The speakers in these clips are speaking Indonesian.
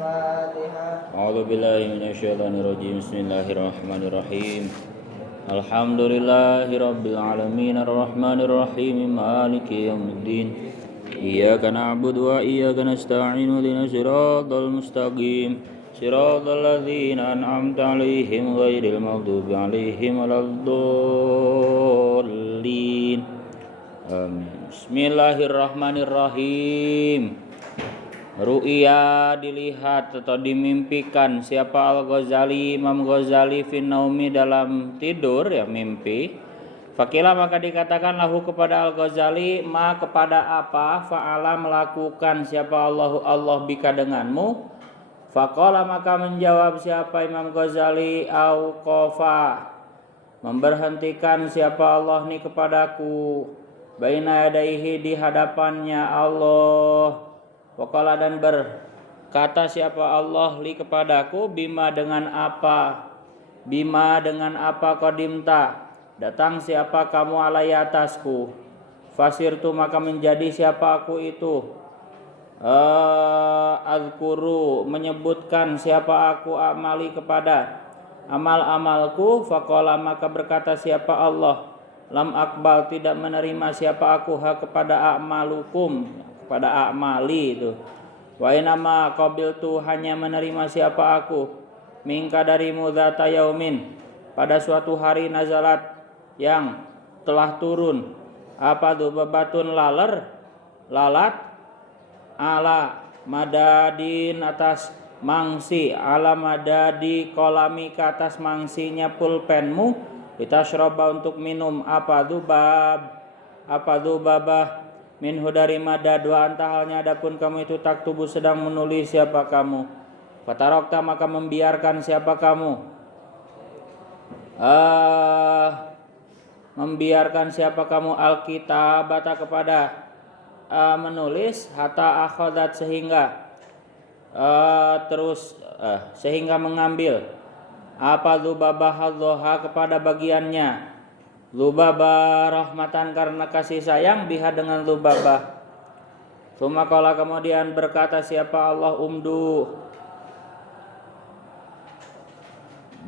Al-Fatihah. A'udzu billahi minasyaitonir rajim. Bismillahirrahmanirrahim. Alhamdulillahi rabbil alamin arrahmanir rahim maliki yaumiddin. Iyyaka na'budu wa iyyaka nasta'in ihdinas siratal mustaqim. Siratal ladzina an'amta 'alaihim ghairil maghdubi 'alaihim waladdallin. Bismillahirrahmanirrahim. Ru'ya dilihat atau dimimpikan siapa Al-Ghazali, Imam Ghazali fin naumi dalam tidur, ya mimpi. Fakila maka dikatakan lahu kepada Al-Ghazali, ma kepada apa fa'ala melakukan siapa Allah bika denganmu. Faqala maka menjawab siapa Imam Ghazali, auqafa memberhentikan siapa Allah ni kepadaku, baina yadaihi di hadapannya Allah. Waqala dan berkata siapa Allah li kepadaku, bima dengan apa qadimta datang siapa kamu alai atasku, fasirtu maka menjadi siapa aku itu, azkuru menyebutkan siapa aku amali kepada amal-amalku. Faqala maka berkata siapa Allah, lam akbal tidak menerima siapa aku kepada amalukum, pada amali itu. Wa inama qabiltu hanya menerima siapa aku, mingka darimu dzata yaumin pada suatu hari nazalat yang telah turun, apa dubabatun lalat ala madadin atas mangsi, ala madadi kolami ke atas mangsinya pulpenmu, bitasroba untuk minum, apa dubabah minhu dari madad wa anta halnya adapun kamu itu taktubu sedang menulis siapa kamu. Fatarokta maka membiarkan siapa kamu, alkitabata kepada menulis, hatta akhadat sehingga sehingga mengambil apa dzubabah hadzoha kepada bagiannya, Lubabah rahmatan karena kasih sayang, biha dengan Lubabah. Sumakala kemudian berkata siapa Allah, umdu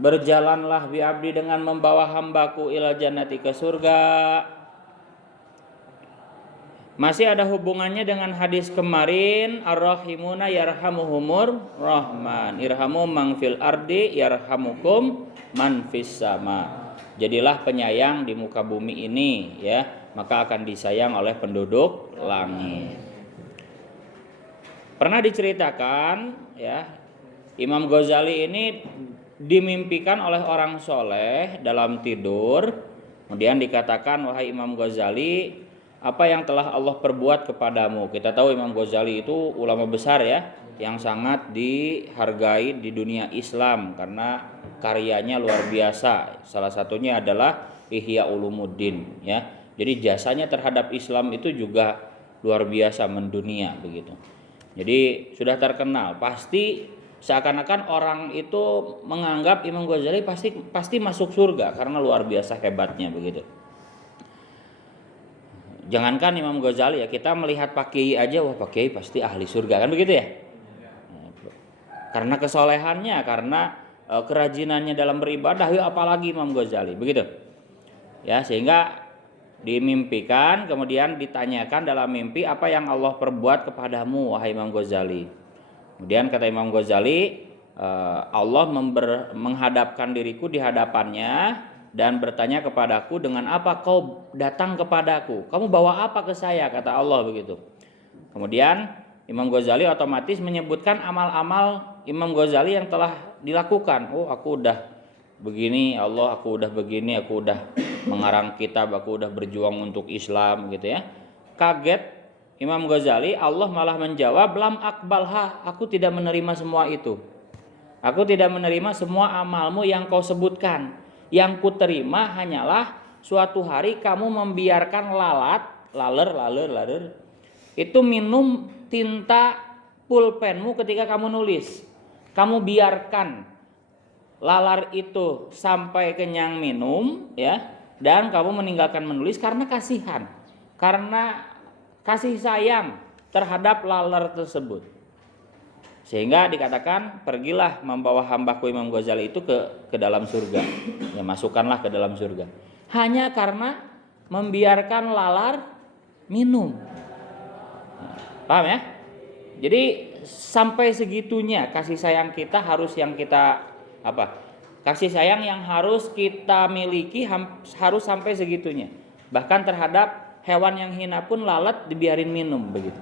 berjalanlah bi abdi dengan membawa hambaku ila jannati ke surga. Masih ada hubungannya dengan hadis kemarin, ar-rahimuna yarhamuhumur rahman, irhamu man fil ardi yarhamukum man fis sama. Jadilah penyayang di muka bumi ini, ya, maka akan disayang oleh penduduk langit. Pernah diceritakan, ya, Imam Ghazali ini dimimpikan oleh orang soleh dalam tidur. Kemudian dikatakan, wahai Imam Ghazali, apa yang telah Allah perbuat kepadamu? Kita tahu Imam Ghazali itu ulama besar, ya, yang sangat dihargai di dunia Islam karena karyanya luar biasa. Salah satunya adalah Ihya Ulumuddin, ya. Jadi jasanya terhadap Islam itu juga luar biasa mendunia begitu. Jadi sudah terkenal, pasti seakan-akan orang itu menganggap Imam Ghazali pasti masuk surga karena luar biasa hebatnya begitu. Jangankan Imam Ghazali, ya, kita melihat Pak Kiai aja, wah Pak Kiai pasti ahli surga, kan begitu ya? Karena kesolehannya, karena kerajinannya dalam beribadah, ya apalagi Imam Ghazali begitu, ya. Sehingga dimimpikan, kemudian ditanyakan dalam mimpi, apa yang Allah perbuat kepadamu wahai Imam Ghazali. Kemudian kata Imam Ghazali, Allah menghadapkan diriku di hadapannya dan bertanya kepadaku, dengan apa kau datang kepadaku, kamu bawa apa ke saya, kata Allah begitu. Kemudian Imam Ghazali otomatis menyebutkan amal-amal Imam Ghazali yang telah dilakukan. Oh, aku udah begini, Allah, aku udah begini, aku udah mengarang kitab, aku udah berjuang untuk Islam gitu, ya. Kaget Imam Ghazali, Allah malah menjawab, lam akbalha, aku tidak menerima semua itu. Aku tidak menerima semua amalmu yang kau sebutkan. Yang kuterima hanyalah suatu hari kamu membiarkan laler itu minum tinta pulpenmu ketika kamu nulis. Kamu biarkan lalar itu sampai kenyang minum, ya, dan kamu meninggalkan menulis karena kasihan, karena kasih sayang terhadap lalar tersebut. Sehingga dikatakan pergilah membawa hambaku Imam Ghazali itu ke dalam surga. Ya, masukkanlah ke dalam surga. Hanya karena membiarkan lalar minum. Paham ya? Jadi sampai segitunya kasih sayang kita harus yang kita apa? Kasih sayang yang harus kita miliki harus sampai segitunya. Bahkan terhadap hewan yang hina pun lalat dibiarin minum begitu.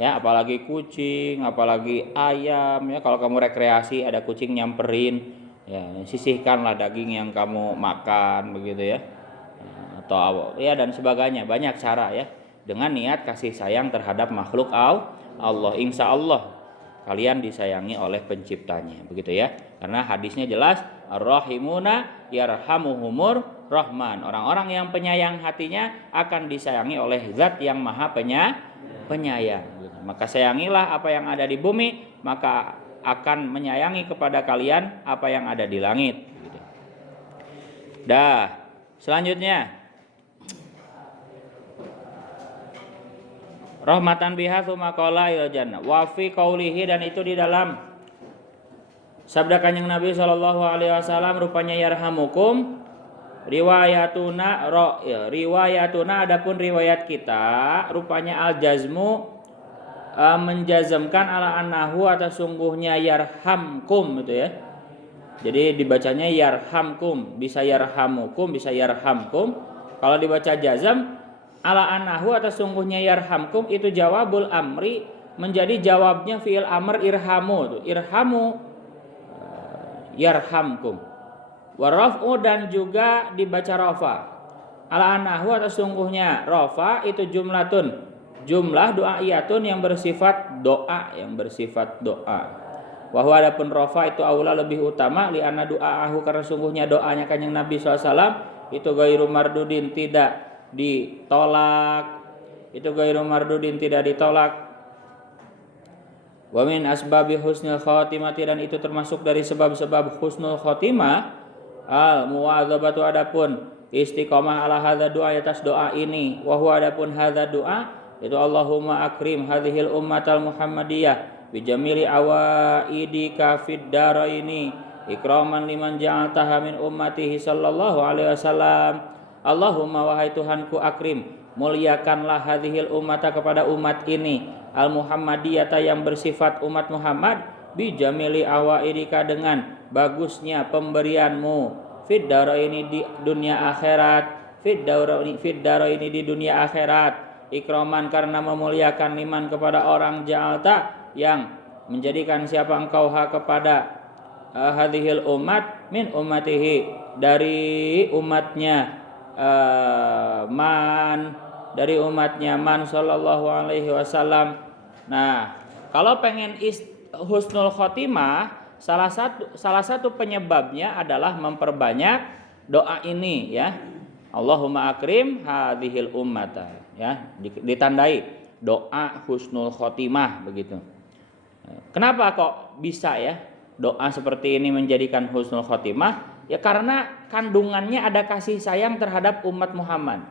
Ya, apalagi kucing, apalagi ayam ya, kalau kamu rekreasi ada kucing nyamperin, ya sisihkanlah daging yang kamu makan begitu ya. Atau ya dan sebagainya, banyak cara ya. Dengan niat kasih sayang terhadap makhluk Allah, insya Allah kalian disayangi oleh penciptanya begitu ya. Karena hadisnya jelas, ar-rahimuna yarhamuhumur rahman. Orang-orang yang penyayang hatinya akan disayangi oleh zat yang maha penyayang. Maka sayangilah apa yang ada di bumi, maka akan menyayangi kepada kalian apa yang ada di langit. Dah, selanjutnya rahmatan biha tsumma qala il jannah wa fi qaulihi, dan itu di dalam sabda Kanjeng Nabi sallallahu alaihi wasallam, rupanya yarhamukum riwayatuna adapun riwayat kita rupanya al jazmu menjazamkan ala annahu atas sungguhnya yarhamkum itu ya. Jadi dibacanya yarhamkum, bisa yarhamukum, bisa yarhamkum. Kalau dibaca jazam ala annahu atas sungguhnya yarhamkum itu jawabul amri, menjadi jawabnya fi'il amr irhamu, irhamu yarhamkum. Waraf'u, dan juga dibaca rafa. Ala annahu atas sungguhnya rafa itu jumlah doaiyatun yang bersifat doa, Wa huwa adapun rafa itu aula lebih utama li anna du'aahu, karena sungguhnya doanya Kanjeng Nabi SAW itu ghairu mardudin, tidak ditolak. Wa min asbabi husnul khotimati, dan itu termasuk dari sebab-sebab husnul khotimah al muwadzabatu, adapun istiqomah ala hadza doa, atas doa ini. Wa huwa adapun hadza doa itu Allahumma akrim hadhil ummatal muhammadiyah bijamili awaidika fid daraini ikraman liman ja'altaha min ummatihi sallallahu alaihi wasallam. Allahumma, wahai Tuhanku, akrim, muliakanlah hadhil ummata, kepada umat ini, al muhammadiyata yang bersifat umat Muhammad, bijamili awaidika dengan bagusnya pemberianmu, fid daraini di dunia akhirat, fid daraini di dunia akhirat, ikraman karena memuliakan liman kepada orang ja'alta yang menjadikan siapa engkau kepada hadhil umat min ummatihi dari umatnya dari umatnya man sallallahu alaihi wasallam. Nah, kalau pengen husnul khotimah, salah satu penyebabnya adalah memperbanyak doa ini ya. Allahumma akrim hadhil ummata ya, ditandai doa husnul khotimah begitu. Kenapa kok bisa ya doa seperti ini menjadikan husnul khotimah? Ya karena kandungannya ada kasih sayang terhadap umat Muhammad.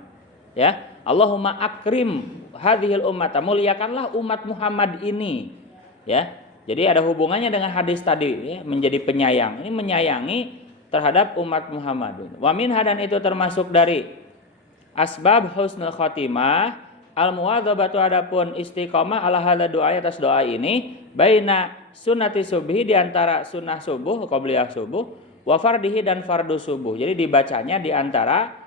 Ya, Allahumma akrim hadhil ummata, muliakanlah umat Muhammad ini. Ya. Jadi ada hubungannya dengan hadis tadi ya, menjadi penyayang. Ini menyayangi terhadap umat Muhammad. Wa min hadan, itu termasuk dari asbab husnul khotimah al muwadzabatu, adapun istiqomah ala hadza doa, atas doa ini, baina sunnati subhi, di antara sunnah subuh qabliyah subuh, wa fardihi, dan fardu subuh. Jadi dibacanya di antara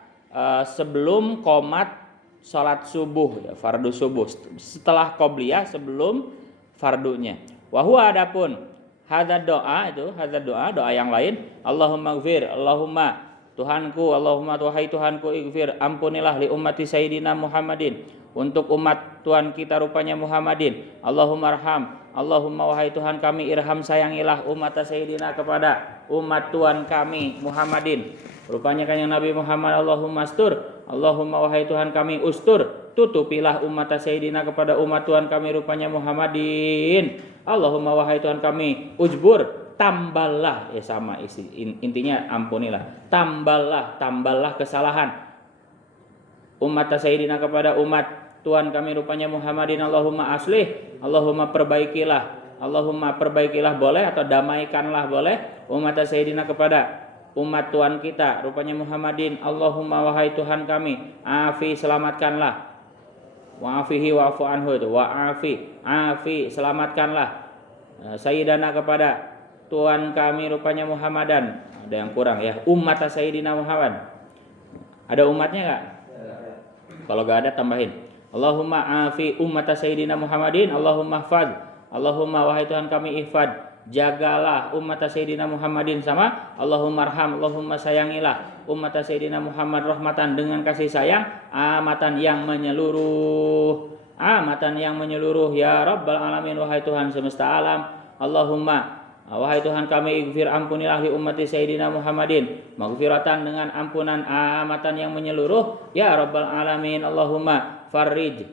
sebelum qomat salat subuh ya, fardu subuh, setelah qabliyah sebelum fardunya. Wa huwa adapun hadza doa yang lain, Allahumma ighfir, Allahumma Tuhanku, Allahumma wahai Tuhanku, ighfir, ampunilah li ummati sayyidina Muhammadin, untuk umat Tuhan kita rupanya Muhammadin. Allahumma arham, Allahumma wahai Tuhan kami, irham, sayangilah umat sayyidina, kepada umat Tuhan kami Muhammadin, rupanya Kanjeng Nabi Muhammad. Allahumma astur, Allahumma wahai Tuhan kami, ustur, tutupilah umat sayyidina, kepada umat Tuhan kami rupanya Muhammadin. Allahumma wahai Tuhan kami, ujbur, tambahlah, ya sama intinya ampunilah, tambahlah kesalahan umat sayyidina, kepada umat Tuhan kami rupanya Muhammadin. Allahumma aslih, Allahumma perbaikilah, Allahumma perbaikilah boleh atau damaikanlah boleh umat Sayyidina kepada umat Tuhan kita rupanya Muhammadin. Allahumma wahai Tuhan kami, afi selamatkanlah. Wa'afihi wa'fu anhu itu afi selamatkanlah Sayyidana kepada Tuhan kami rupanya Muhammadan. Ada yang kurang ya, umat Sayyidina Muhammad. Ada umatnya enggak? Kalau enggak ada tambahin. Allahumma afi umat Sayyidina Muhammadin. Allahumma hfad. Allahumma wahai Tuhan kami ihfad, jagalah umat Sayyidina Muhammadin sama Allahumma arham, Allahumma sayangilah umat Sayyidina Muhammad rahmatan dengan kasih sayang amatan yang menyeluruh ya Rabbal alamin wahai Tuhan semesta alam. Allahumma wahai Tuhan kami ighfir ampunilah li ummati Sayyidina Muhammadin maghfiratan dengan ampunan amatan yang menyeluruh ya Rabbal alamin. Allahumma farrij,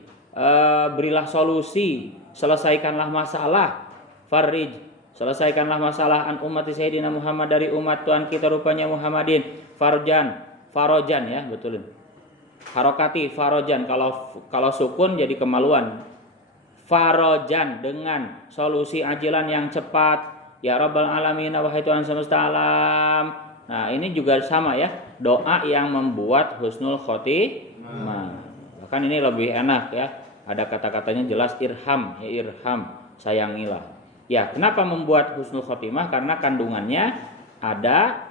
berilah solusi, selesaikanlah masalah, farrij, selesaikanlah masalah an umat Sayyidina Muhammad dari umat Tuhan kita rupanya Muhammadin. Farojan ya, betulin. Harokati farojan, kalau sukun jadi kemaluan. Farojan dengan solusi ajilan yang cepat ya Rabbal alamin wahai Tuhan semesta alam. Nah, ini juga sama ya, doa yang membuat husnul khotimah. Bahkan ini lebih enak ya. Ada kata-katanya jelas irham, ya irham, sayangilah. Ya, kenapa membuat husnul khotimah? Karena kandungannya ada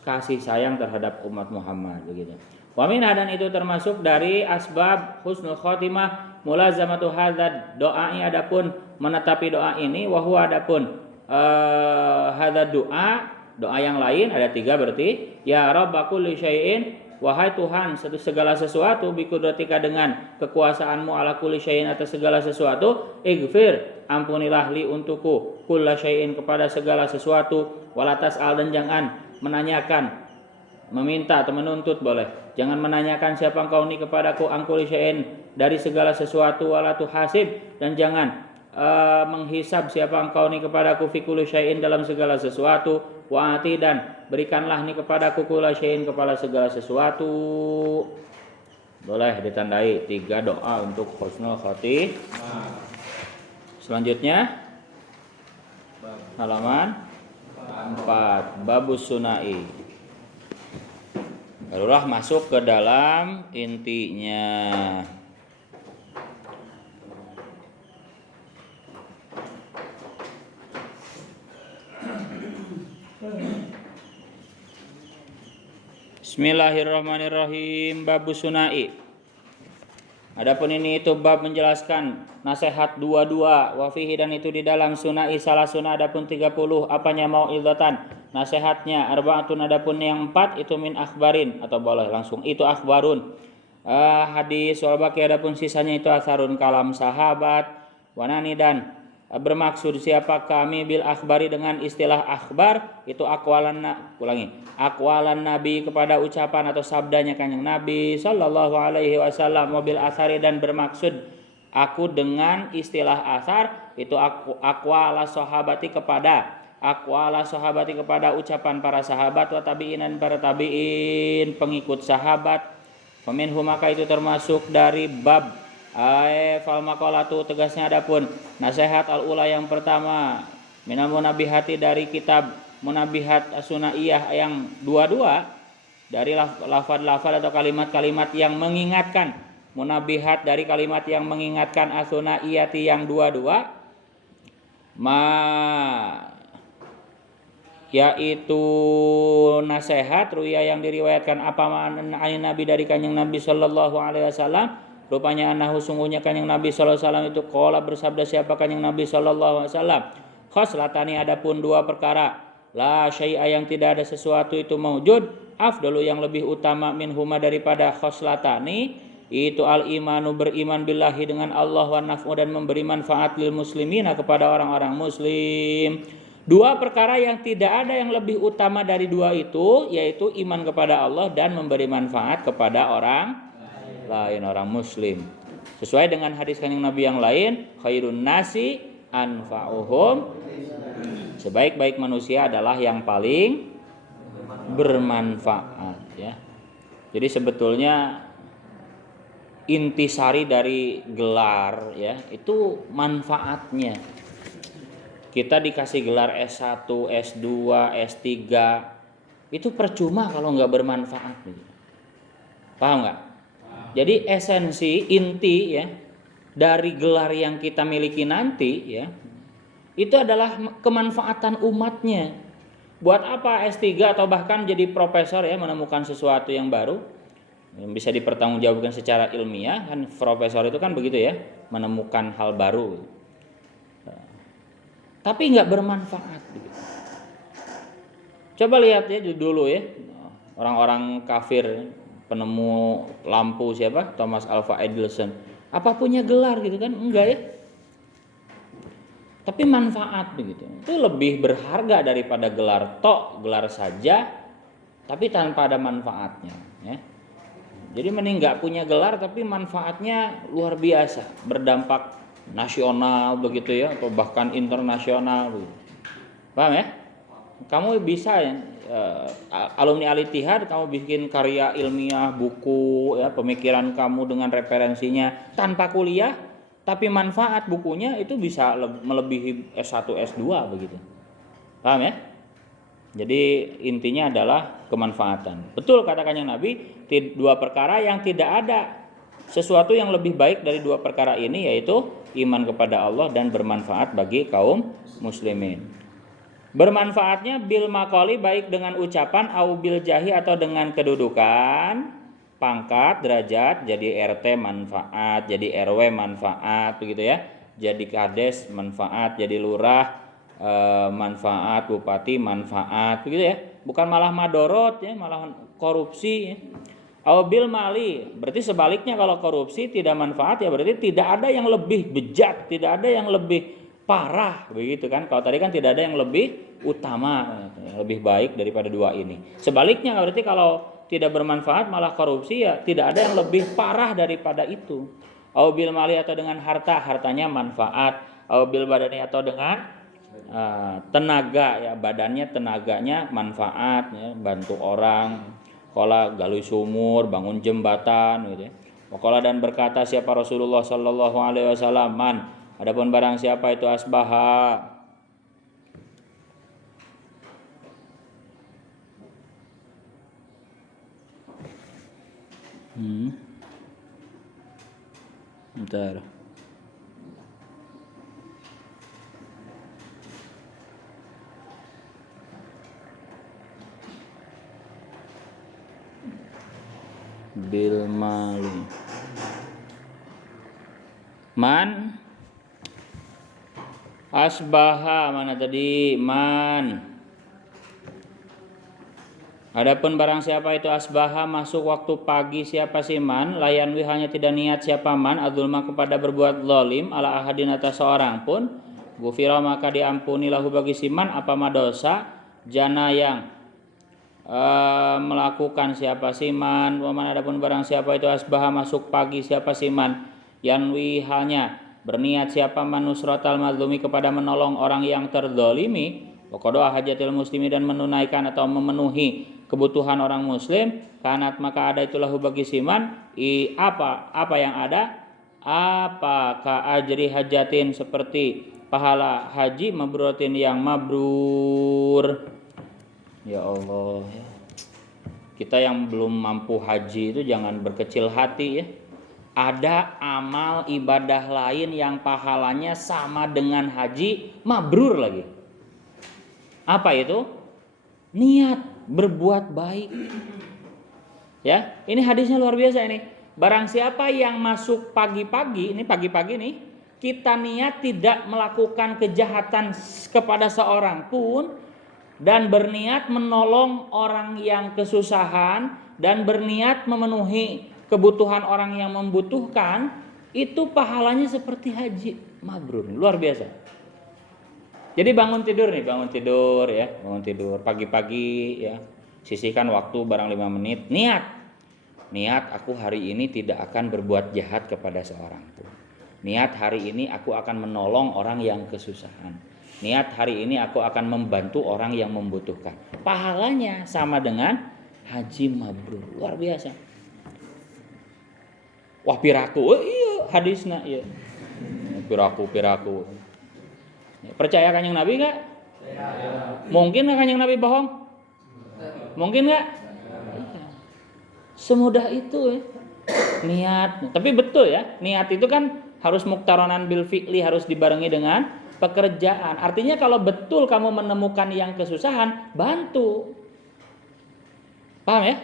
kasih sayang terhadap umat Muhammad begitu. Wa minha, dan itu termasuk dari asbab husnul khotimah mulazamatu hadzal doanya, adapun menetapi doa ini, wa huwa adapun hadzal doa yang lain ada 3 berarti ya Rabb kulli syai'in, wahai Tuhan segala sesuatu, bikudratika dengan kekuasaanmu, ala kulli syai'in atas segala sesuatu, ighfir ampunilah li untukku, kulla syai'in kepada segala sesuatu, wala tas'al dan jangan menanyakan, meminta atau menuntut boleh, jangan menanyakan siapa engkau ini kepadaku, angkuli syai'in dari segala sesuatu, wala tuhasib dan jangan menghisab siapa engkau ini kepadaku, fi kulli syai'in dalam segala sesuatu, wa ati dan berikanlah nih kepadaku kulla syai'in kepada segala sesuatu. Boleh ditandai 3 doa untuk husnul khotimah. Selanjutnya halaman 4 babus sunai. Barulah masuk ke dalam intinya. Bismillahirrahmanirrahim. Babus sunai. Adapun ini itu bab menjelaskan nasihat 22 wa fihi, dan itu di dalam sunai salah sunnah adapun 30 apanya mau'izatan nasihatnya, arba'atun adapun yang 4 itu min akhbarin, atau boleh langsung itu akhbarun hadis, wal baqi adapun sisanya itu asarun kalam sahabat, wanani dan bermaksud siapa kami bil akhbari dengan istilah akhbar itu akwalan nabi kepada ucapan atau sabdanya kanjeng Nabi sallallahu alaihi wasallam, mobil asari dan bermaksud aku dengan istilah asar itu akwala sahabati kepada ucapan para sahabat, wa tabi'in dan para tabi'in pengikut sahabat. Faminhu maka itu termasuk dari bab fal maqalatu tegasnya adapun nasihat al-ula yang pertama minal munabihati dari kitab munabihat sunaiyah yang 22 dari lafaz-lafaz atau kalimat-kalimat yang mengingatkan, munabihat dari kalimat yang mengingatkan, asunaiyati yang 22 yaitu nasihat ruya yang diriwayatkan apa Nabi dari kanjeng Nabi sallallahu alaihi wasallam, rupanya anahu sungguhnya kanjeng Nabi sallallahu alaihi wasallam itu qala bersabda siapa kanjeng Nabi sallallahu alaihi wasallam, khoslatani adapun 2 perkara, la syai'a yang tidak ada sesuatu itu maujud, afdalu yang lebih utama minhuma daripada khoslatani itu al imanu beriman billahi dengan Allah, wa naf'u dan memberi manfaat lil muslimina kepada orang-orang muslim. 2 perkara yang tidak ada yang lebih utama dari 2 itu, yaitu iman kepada Allah dan memberi manfaat kepada orang lain, orang muslim. Sesuai dengan hadis kanjeng Nabi yang lain, khairun nasi anfa'uhum, sebaik-baik manusia adalah yang paling bermanfaat ya. Jadi sebetulnya intisari dari gelar ya itu manfaatnya. Kita dikasih gelar S1, S2, S3, itu percuma kalau nggak bermanfaat. Paham nggak? Jadi esensi inti ya dari gelar yang kita miliki nanti ya itu adalah kemanfaatan umatnya. Buat apa S3 atau bahkan jadi profesor ya, menemukan sesuatu yang baru yang bisa dipertanggungjawabkan secara ilmiah, kan profesor itu kan begitu ya, menemukan hal baru. Tapi nggak bermanfaat. Coba lihat ya dulu ya, orang-orang kafir penemu lampu siapa? Thomas Alva Edison. Apa punya gelar gitu kan? Enggak ya. Tapi manfaat begitu. Itu lebih berharga daripada gelar gelar saja tapi tanpa ada manfaatnya ya. Jadi mending nggak punya gelar tapi manfaatnya luar biasa, berdampak nasional begitu ya, atau bahkan internasional begitu. Paham ya? Kamu bisa ya, alumni Al-Ittihad, kamu bikin karya ilmiah, buku ya, pemikiran kamu dengan referensinya tanpa kuliah, tapi manfaat bukunya itu bisa melebihi S1, S2 begitu. Paham ya? Jadi intinya adalah kemanfaatan. Betul kata Kanjeng Nabi, dua perkara yang tidak ada sesuatu yang lebih baik dari dua perkara ini, yaitu iman kepada Allah dan bermanfaat bagi kaum muslimin. Bermanfaatnya bil maqali, baik dengan ucapan, au bil jahi atau dengan kedudukan, pangkat, derajat, jadi RT manfaat, jadi RW manfaat begitu ya. Jadi kades manfaat, jadi lurah manfaat, bupati manfaat begitu ya. Bukan malah madorot ya, malah korupsi ya. Au bil mali, berarti sebaliknya, kalau korupsi tidak manfaat ya berarti tidak ada yang lebih bejat, tidak ada yang lebih parah begitu kan. Kalau tadi kan tidak ada yang lebih utama, yang lebih baik daripada dua ini. Sebaliknya berarti kalau tidak bermanfaat malah korupsi ya tidak ada yang lebih parah daripada itu. Au bil mali, atau dengan harta, hartanya manfaat. Au bil badani, atau dengan tenaga ya, badannya, tenaganya manfaat ya, bantu orang. Qala galui sumur, bangun jembatan gitu ya. Waqala, dan berkata siapa Rasulullah sallallahu alaihi wasallam, man, adapun barang siapa itu asbaha bentar. Bil mali. Man asbaha, mana tadi? Man. Adapun barang siapa itu asbaha, masuk waktu pagi, siapa sih man? Layanwi, hanya tidak niat siapa man, adzulma, kepada berbuat zalim, ala ahadin, atas seorang pun, gufira, maka diampuni lahu bagi si man apa madosa jana yang melakukan siapa sih man. Waman, adapun barang siapa itu asbaha, masuk pagi, siapa sih man, yanwi, hanya berniat siapa man, nusratal mazlumi, kepada menolong orang yang terzalimi, waqada hajatil muslimi, dan menunaikan atau memenuhi kebutuhan orang muslim, kanat, maka ada itulah bagi siman apa yang ada, apakah ajri hajatin, seperti pahala haji, mabrutin, yang mabrur. Ya Allah, kita yang belum mampu haji itu jangan berkecil hati ya. Ada amal ibadah lain yang pahalanya sama dengan haji, mabrur lagi. Apa itu? Niat berbuat baik. Ya, ini hadisnya luar biasa ini. Barang siapa yang masuk pagi-pagi, ini pagi-pagi nih, kita niat tidak melakukan kejahatan kepada seorang pun, dan berniat menolong orang yang kesusahan, dan berniat memenuhi kebutuhan orang yang membutuhkan, itu pahalanya seperti haji mabrur. Luar biasa. Jadi bangun tidur ya, bangun tidur pagi-pagi ya, sisihkan waktu barang 5 menit, niat aku hari ini tidak akan berbuat jahat kepada seorang pun. Niat hari ini aku akan menolong orang yang kesusahan. Niat hari ini aku akan membantu orang yang membutuhkan. Pahalanya sama dengan haji mabrur. Luar biasa. Wah, piraku. Oh, iya, hadisna iya. Piraku. Percaya Kanjeng Nabi nggak? Mungkin nggak Kanjeng Nabi bohong? Mungkin nggak? Semudah itu ya. Niat. Tapi betul ya, niat itu kan harus muktaronan bil fi'li, harus dibarengi dengan pekerjaan. Artinya kalau betul kamu menemukan yang kesusahan, bantu. Paham ya?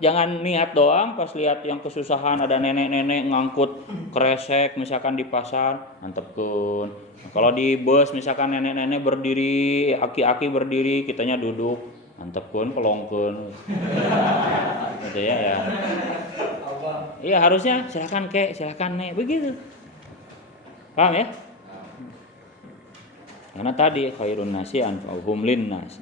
Jangan niat doang pas lihat yang kesusahan ada nenek-nenek ngangkut kresek misalkan di pasar, mantepkeun. Nah, kalau di bus misalkan nenek-nenek berdiri, aki-aki berdiri, kitanya duduk, mantepkeun, pelongkeun. Gitu ya. Iya harusnya silakan kek, silakan nek, begitu. Paham ya? Karena tadi khairun nasi anfa'uhum linnas.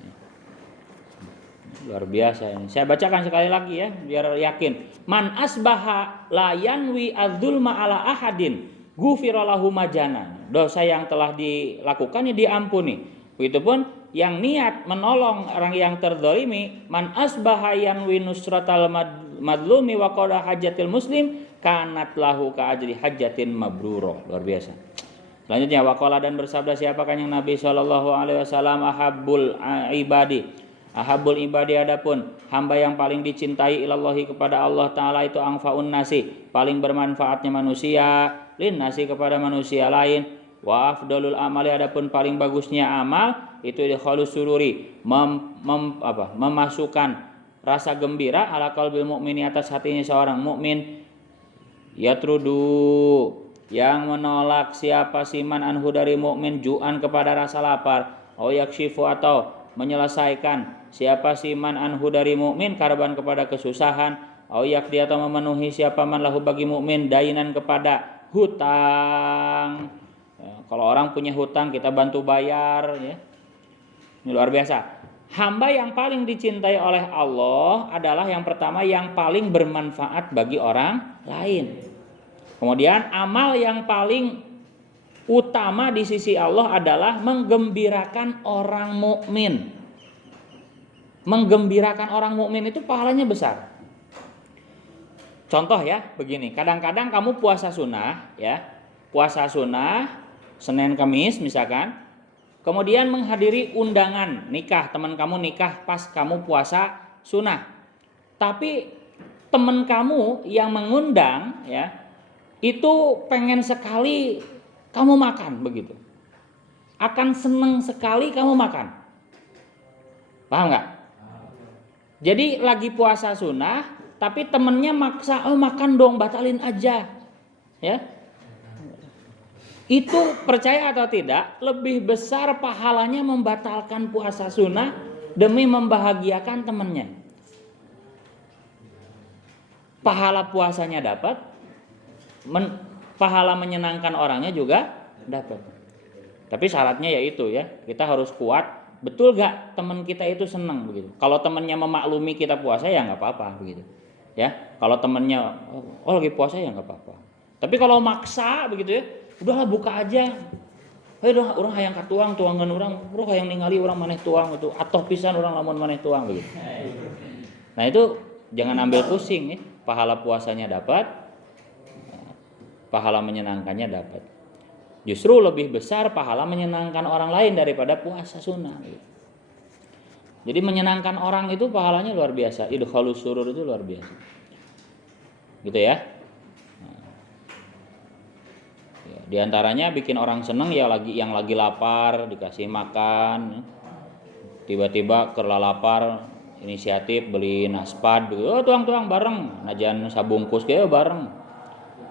Luar biasa ini. Saya bacakan sekali lagi ya biar yakin. Man asbaha la yanwi adzulma ala ahadin ghufira lahu majana. Dosa yang telah dilakukannya diampuni. Begitupun yang niat menolong orang yang terzalimi, man asbaha yanwi nusratal madlumi wa qada hajatil muslim kanat lahu ka ajri hajatin mabrurah. Luar biasa. Selanjutnya waqala dan bersabda siapa Kanjeng Nabi sallallahu alaihi wasallam ahabbul ibadi adapun hamba yang paling dicintai ilallahi kepada Allah taala itu angfaun nasi, paling bermanfaatnya manusia, lin nasi kepada manusia lain, wa afdalul amali adapun paling bagusnya amal itu idkhalus sururi, memasukkan rasa gembira ala qalbil mukmini atas hatinya seorang mukmin, yatrudu yang menolak siapa siman anhu dari mukmin ju'an kepada rasa lapar, au yakshifu atau menyelesaikan siapa siman anhu dari mukmin karban kepada kesusahan, au yakdi atau memenuhi siapa man lahu bagi mukmin dainan kepada hutang. Ya, kalau orang punya hutang kita bantu bayar ya. Ini luar biasa. Hamba yang paling dicintai oleh Allah adalah yang pertama yang paling bermanfaat bagi orang lain. Kemudian amal yang paling utama di sisi Allah adalah menggembirakan orang mukmin. Menggembirakan orang mukmin itu pahalanya besar. Contoh ya, begini. Kadang-kadang kamu puasa sunnah ya. Puasa sunnah Senin Kamis misalkan. Kemudian menghadiri undangan nikah, teman kamu nikah pas kamu puasa sunnah. Tapi teman kamu yang mengundang ya, itu pengen sekali kamu makan begitu. Akan seneng sekali kamu makan. Paham nggak? Jadi lagi puasa sunnah, tapi temennya maksa, makan dong, batalin aja, ya. Itu percaya atau tidak, lebih besar pahalanya membatalkan puasa sunnah demi membahagiakan temennya. Pahala puasanya dapat, pahala menyenangkan orangnya juga dapat. Tapi syaratnya yaitu ya, kita harus kuat. Betul gak teman kita itu senang begitu? Kalau temannya memaklumi kita puasa ya nggak apa-apa begitu, ya. Kalau temannya lagi puasa ya nggak apa-apa. Tapi kalau maksa begitu ya, udahlah buka aja. Ayo orang hayang katuang tuangan orang, hayang ningali orang maneh tuang itu, atoh pisan orang lamun maneh tuang begitu. Nah itu jangan ambil pusing ya. Pahala puasanya dapat, pahala menyenangkannya dapat. Justru lebih besar pahala menyenangkan orang lain daripada puasa sunnah. Jadi menyenangkan orang itu pahalanya luar biasa. Idkhalus surur itu luar biasa. Gitu ya. Di antaranya bikin orang senang ya yang lagi lapar dikasih makan. Tiba-tiba kerla lapar, inisiatif beli naspad, tuang-tuang bareng, najan sabungkus ge bareng.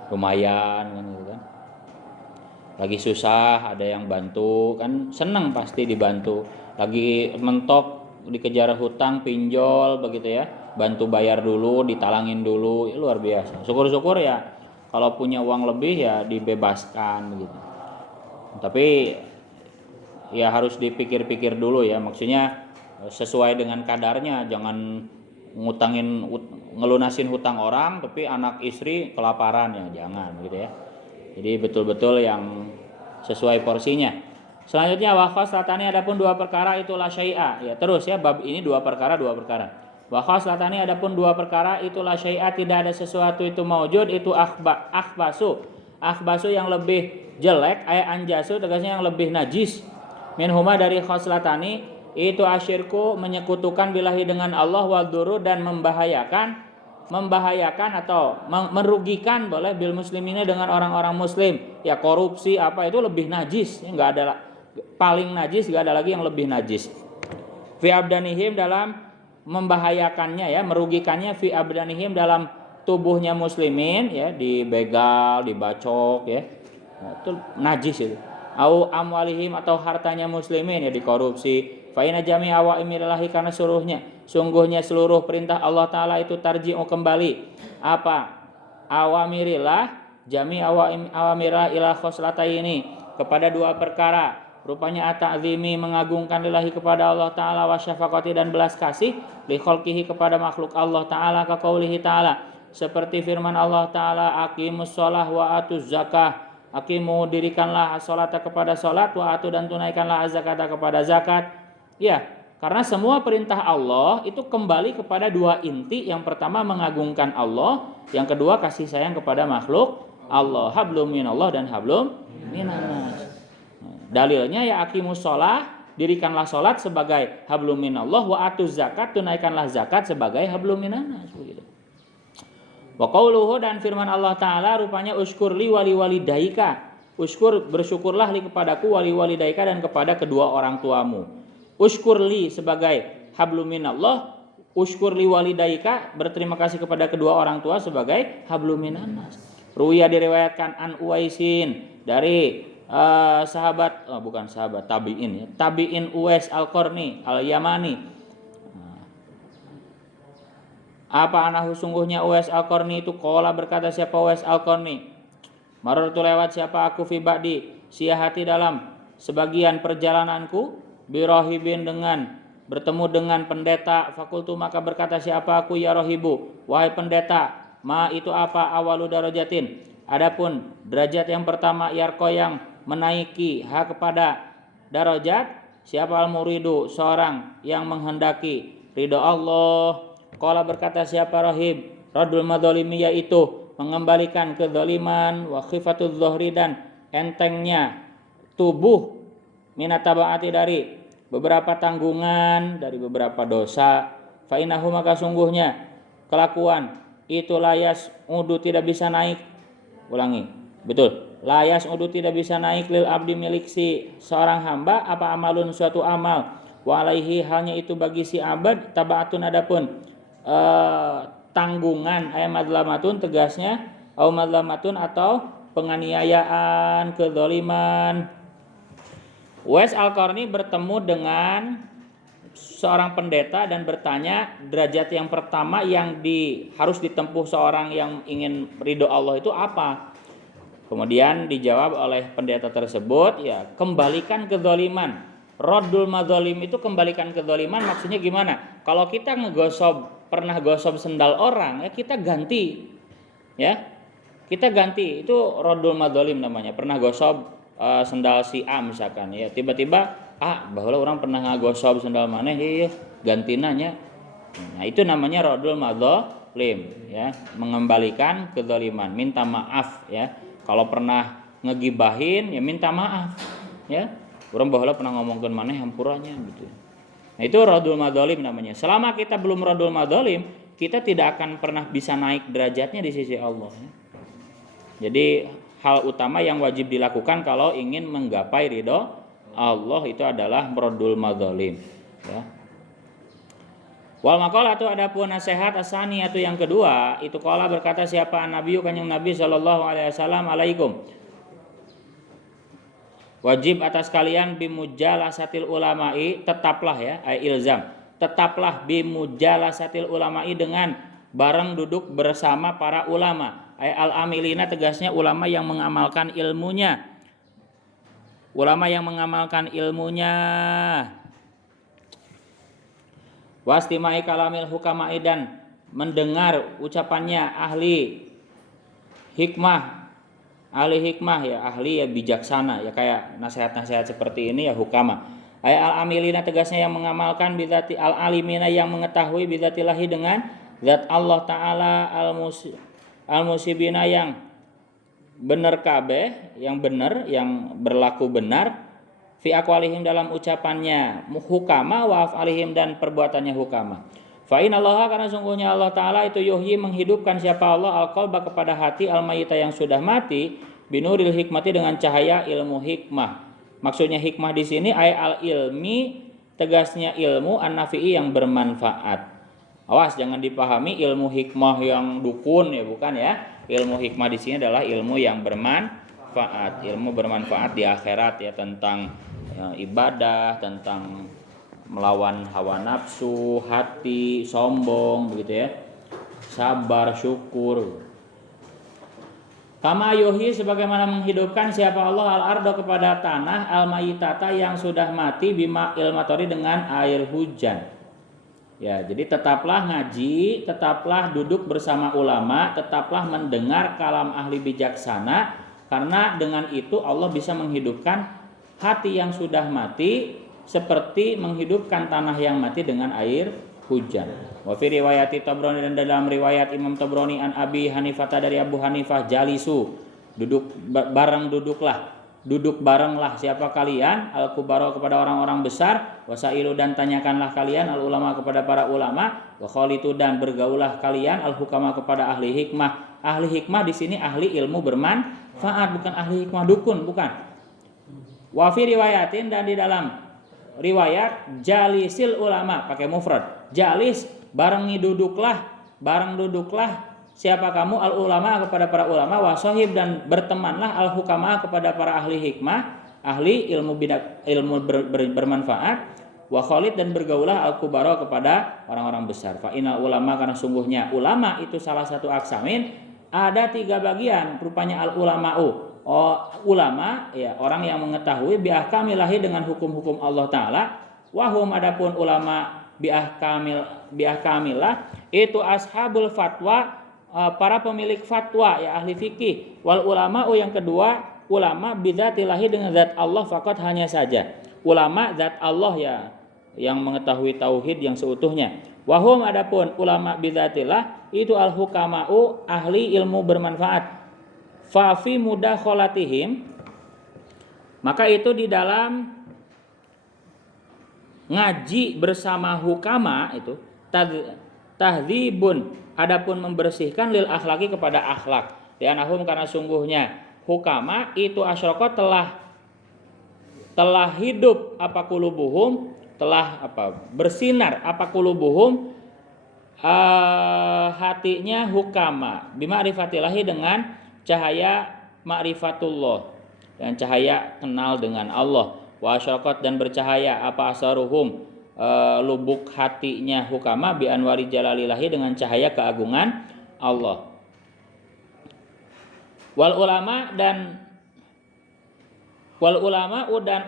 Lumayan kan gitu kan. Lagi susah ada yang bantu, kan seneng pasti dibantu. Lagi mentok dikejar hutang pinjol begitu ya, bantu bayar dulu, ditalangin dulu, ya luar biasa. Syukur-syukur ya kalau punya uang lebih ya dibebaskan begitu. Tapi ya harus dipikir-pikir dulu ya, maksudnya sesuai dengan kadarnya, jangan ngelunasin hutang orang tapi anak istri kelaparan ya jangan gitu ya. Jadi betul-betul yang sesuai porsinya. Selanjutnya wa khaslatani adapun dua perkara itu la syai'a. Ya terus ya bab ini dua perkara. Wa khaslatani adapun dua perkara itu la syai'a tidak ada sesuatu itu maujud itu akhbasu. Akhbasu yang lebih jelek, anjasu tegasnya yang lebih najis. Minhuma dari khoslatani itu asyirku menyekutukan billahi dengan Allah wa dzuru dan membahayakan atau merugikan boleh bil muslimina dengan orang-orang muslim. Ya korupsi apa itu lebih najis, enggak ada paling najis, enggak ada lagi yang lebih najis. Fi abdanihim dalam membahayakannya ya, merugikannya fi abdanihim dalam tubuhnya muslimin ya, dibegal, dibacok ya. Nah, itu najis itu. Au amwalihim atau hartanya muslimin ya dikorupsi. Fa inna jami'a awamirillahi karena sungguhnya seluruh perintah Allah taala itu tarji'u kembali apa? Awamirillah jami' awamirah ila khoslataini kepada dua perkara. Rupanya at-ta'zimi mengagungkan lillahi kepada Allah taala wa syafaqati dan belas kasih li khalqihi kepada makhluk Allah taala ka qaulihi taala seperti firman Allah taala aqimus shalah wa atuz zakah. Aqimu dirikanlah as-sholata kepada salat wa atu dan tunaikanlah az-zakata kepada zakat. Ya, karena semua perintah Allah itu kembali kepada dua inti. Yang pertama mengagungkan Allah, yang kedua kasih sayang kepada makhluk Allah. Hablum minallah dan hablum minannas. Dalilnya ya aqimus shalah, dirikanlah salat sebagai hablum minallah wa atuz zakat, tunaikanlah zakat sebagai hablum minannas begitu. Wa qauluhu dan firman Allah taala rupanya uskurli wali walidaika. Uskur bersyukurlah li kepadaku wali walidaika dan kepada kedua orang tuamu. Uskurli sebagai hablum minallah, uskurli walidaika berterima kasih kepada kedua orang tua sebagai hablum minannas. Ruwiya diriwayatkan an Uwaisin dari sahabat bukan sahabat tabi'in ya. Tabi'in Uwais Al-Qarni Al-Yamani. Apa anahu sungguhnya Uwais Al-Qarni itu qala berkata siapa Uwais Al-Qarni marartu lewat siapa aku fi ba'di siahati dalam sebagian perjalananku birahibin dengan bertemu dengan pendeta fakultu maka berkata siapa aku ya rahibu wahai pendeta ma itu apa awalu darajatin adapun derajat yang pertama yarko yang menaiki ha kepada darajat siapa al-muridu seorang yang menghendaki ridha Allah. Qala berkata siapa rahib radul madzalimi yaitu mengembalikan kezaliman wa khifatul dhuhri dan entengnya tubuh minatabaati dari beberapa tanggungan dari beberapa dosa fa innahu maka sungguhnya kelakuan itu layas udu tidak bisa naik ulangi betul layas udu tidak bisa naik lil abdi milik si seorang hamba apa amalun suatu amal wa alaihi halnya itu bagi si abad tabaatun adapun tanggungan madlamatun tegasnya au madlamatun atau penganiayaan kezaliman. Uwais Al-Qarni bertemu dengan seorang pendeta dan bertanya derajat yang pertama yang harus ditempuh seorang yang ingin ridho Allah itu apa? Kemudian dijawab oleh pendeta tersebut ya kembalikan kezaliman. Raddul madzalim itu kembalikan kezaliman maksudnya gimana? Kalau kita pernah gosok sendal orang ya kita ganti ya kita ganti itu raddul madzalim namanya pernah gosok sendal si A misalkan ya tiba-tiba bahwa orang pernah ngagosok sendal mana ya gantinanya nah itu namanya raddul madzalim ya mengembalikan kezaliman minta maaf ya kalau pernah ngegibahin ya minta maaf ya orang bahwa pernah ngomongkan mana hampurannya gitu. Nah itu radul madzalim namanya. Selama kita belum radul madzalim, kita tidak akan pernah bisa naik derajatnya di sisi Allah. Jadi hal utama yang wajib dilakukan kalau ingin menggapai ridho Allah itu adalah radul madzalim. Ya. Wal maqalatu adapun nasihat asani itu yang kedua itu qala berkata siapa Nabi kanjeng Nabi sallallahu alaihi wasallam alaikum wajib atas kalian bimujalasatil ulama'i tetaplah ya ilzam tetaplah bimujalasatil ulama'i dengan bareng duduk bersama para ulama al-amilina tegasnya ulama yang mengamalkan ilmunya wastimai kalamil hukama'i dan mendengar ucapannya ahli hikmah ya ahli ya bijaksana ya kayak nasihat-nasihat seperti ini ya hukama al-amilina tegasnya yang mengamalkan bidzati al-alimina yang mengetahui bidzatillahi dengan zat Allah taala al-musibina yang benar kabeh yang benar yang berlaku benar fi aqwalihim dalam ucapannya hukama wa af'alihim dan perbuatannya hukama. Fa innallaha karena sungguhnya Allah taala itu yuhyi menghidupkan siapa Allah al-qalba kepada hati al-mayyita yang sudah mati binuril hikmati dengan cahaya ilmu hikmah. Maksudnya hikmah di sini ay al-ilmi tegasnya ilmu an-nafi'i yang bermanfaat. Awas jangan dipahami ilmu hikmah yang dukun ya, bukan ya. Ilmu hikmah di sini adalah ilmu yang bermanfaat, ilmu bermanfaat di akhirat ya, tentang ibadah, tentang melawan hawa nafsu, hati, sombong begitu ya. Sabar, syukur. Kama yuhyi sebagaimana menghidupkan siapa Allah al-ardo kepada tanah al-mayyitata yang sudah mati bima ilmatori dengan air hujan. Ya, jadi tetaplah ngaji, tetaplah duduk bersama ulama, tetaplah mendengar kalam ahli bijaksana, karena dengan itu Allah bisa menghidupkan hati yang sudah mati seperti menghidupkan tanah yang mati dengan air hujan. Wa fi riwayati Tabrani dan dalam riwayat Imam Tabrani an Abi Hanifah dari Abu Hanifah jalisu, duduk barenglah siapa kalian al-kubara kepada orang-orang besar, wasailu dan tanyakanlah kalian al-ulama kepada para ulama, wa khalitu dan bergaulah kalian al-hukama kepada ahli hikmah. Ahli hikmah di sini ahli ilmu bermanfaat, bukan ahli hikmah dukun, bukan. Wa fi riwayatin dan di dalam riwayat jalisil ulama pakai mufrad. Jalis bareng duduklah siapa kamu al ulama kepada para ulama, wasohib dan bertemanlah al hukama kepada para ahli hikmah, ahli ilmu bermanfaat, wa khalid dan bergaulah al kubara kepada orang-orang besar. Fa inal ulama karena sungguhnya ulama itu salah satu aksamin, ada 3 bagian rupanya al ulama'u. Ulama ya orang yang mengetahui bi ahkamillahi dengan hukum-hukum Allah taala, wa hum adapun ulama bi ahkamillah itu ashabul fatwa, para pemilik fatwa ya ahli fikih. Wal ulama yang kedua ulama bidzatillahi dengan zat Allah faqat hanya saja. Ulama zat Allah ya yang mengetahui tauhid yang seutuhnya. Wahum adapun ulama bidzatillah itu al hukamau ahli ilmu bermanfaat. Fa fi mudakhalatihim maka itu di dalam ngaji bersama hukama itu tahdzibun adapun membersihkan lil akhlaki kepada akhlak. Lianahum karena sungguhnya hukama itu asyraqat telah hidup apa kulubuhum, telah bersinar apa kulubuhum hatinya hukama bima'rifatillahi dengan cahaya ma'rifatullah dan cahaya kenal dengan Allah. Wa asyraqat dan bercahaya apa asaruhum lubuk hatinya hukama bi anwari jalalillahi dengan cahaya keagungan Allah. Wal ulama dan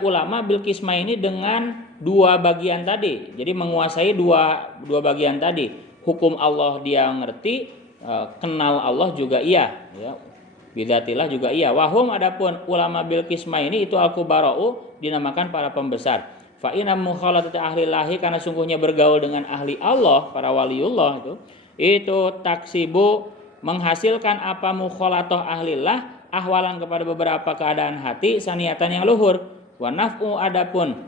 ulama bil kisma ini dengan 2 bagian tadi. Jadi menguasai dua bagian tadi. Hukum Allah dia ngerti, kenal Allah juga iya, ya. Bidatillah juga iya. Wahum adapun ulama bil kisma ini itu al-kubara'u dinamakan para pembesar. Fa inna mukhalatati ahlillahi karena sungguhnya bergaul dengan ahli Allah, para waliullah itu taksibu menghasilkan apa mukhalatoh ahlillah ahwalan kepada beberapa keadaan hati saniatan yang luhur. Wa naf'u adapun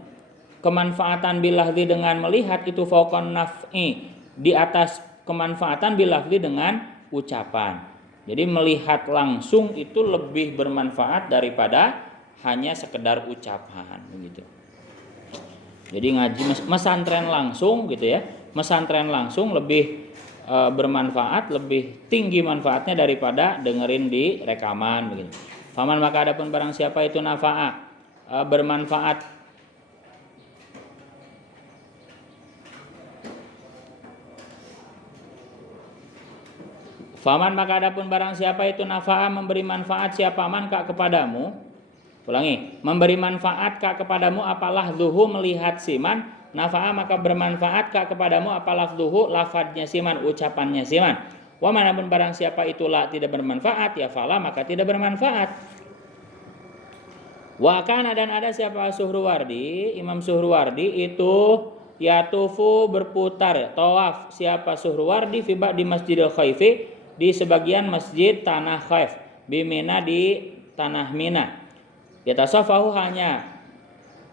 kemanfaatan bilahzi dengan melihat itu fauqan naf'i di atas kemanfaatan bilahzi dengan ucapan. Jadi melihat langsung itu lebih bermanfaat daripada hanya sekedar ucapan begitu. Jadi ngaji mesantren langsung gitu ya. Mesantren langsung lebih bermanfaat, lebih tinggi manfaatnya daripada dengerin di rekaman begitu. Faman maka adapun barang siapa itu nafa'a bermanfaat Faman maka adapun barang siapa itu nafa'a memberi manfaat siapa man kak kepadamu. Ulangi, memberi manfaat kak kepadamu apalah zuhu melihat siman, nafa'a maka bermanfaat kak kepadamu apalah zuhu lafadznya siman, ucapannya siman. Wa manapun barang siapa itulah tidak bermanfaat ya fala maka tidak bermanfaat. Wa kana dan ada siapa Suhruwardi, Imam Suhruwardi itu yatufu berputar tawaf siapa Suhruwardi fi di Masjidil Khaifi di sebagian masjid tanah Khaif bimina di tanah Mina. Yatasafahu hanya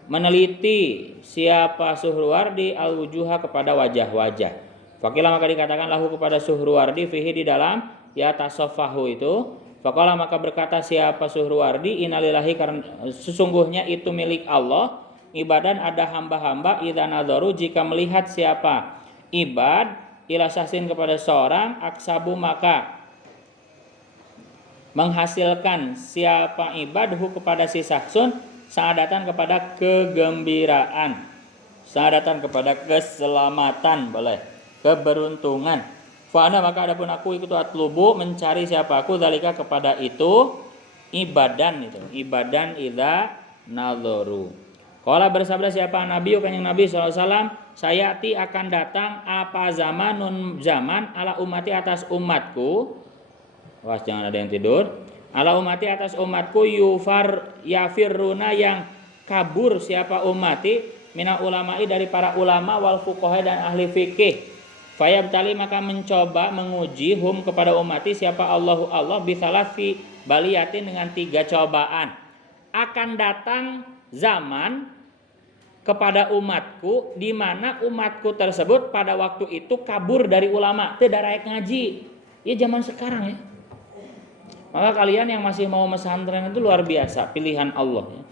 meneliti siapa Suhrawardi al-wujuha kepada wajah-wajah. Faqila maka dikatakan lahu kepada Suhrawardi fihi di dalam ya tasaffahu itu. Faqala maka berkata siapa Suhrawardi innalillahi karena sesungguhnya itu milik Allah. Ibadan ada hamba-hamba idza nadzaru jika melihat siapa ibad ila sahsin kepada seorang aksabu maka menghasilkan siapa ibadhu kepada si saksun saadatan kepada kegembiraan, saadatan kepada keselamatan, boleh keberuntungan. Fa ana maka adapun aku ikut atlubu mencari siapa aku zalika kepada itu ibadan idza nadzaru. Qala bersabda siapa Nabi kanjeng Nabi sallallahu alaihi wasallam sayati akan datang apa zamanun zaman ala ummati atas umatku. Wah, jangan ada yang tidur. Ala umati atas umatku yafirruna yang kabur siapa umati mina ulama'i dari para ulama wal fuqaha dan ahli fikih. Fayabtali maka mencoba menguji hum kepada umati siapa Allah bisalasi baliyatin dengan 3 cobaan. Akan datang zaman kepada umatku di mana umatku tersebut pada waktu itu kabur dari ulama, tidak raek ngaji. Ya zaman sekarang ya. Maka kalian yang masih mau pesantren itu luar biasa, pilihan Allah ya.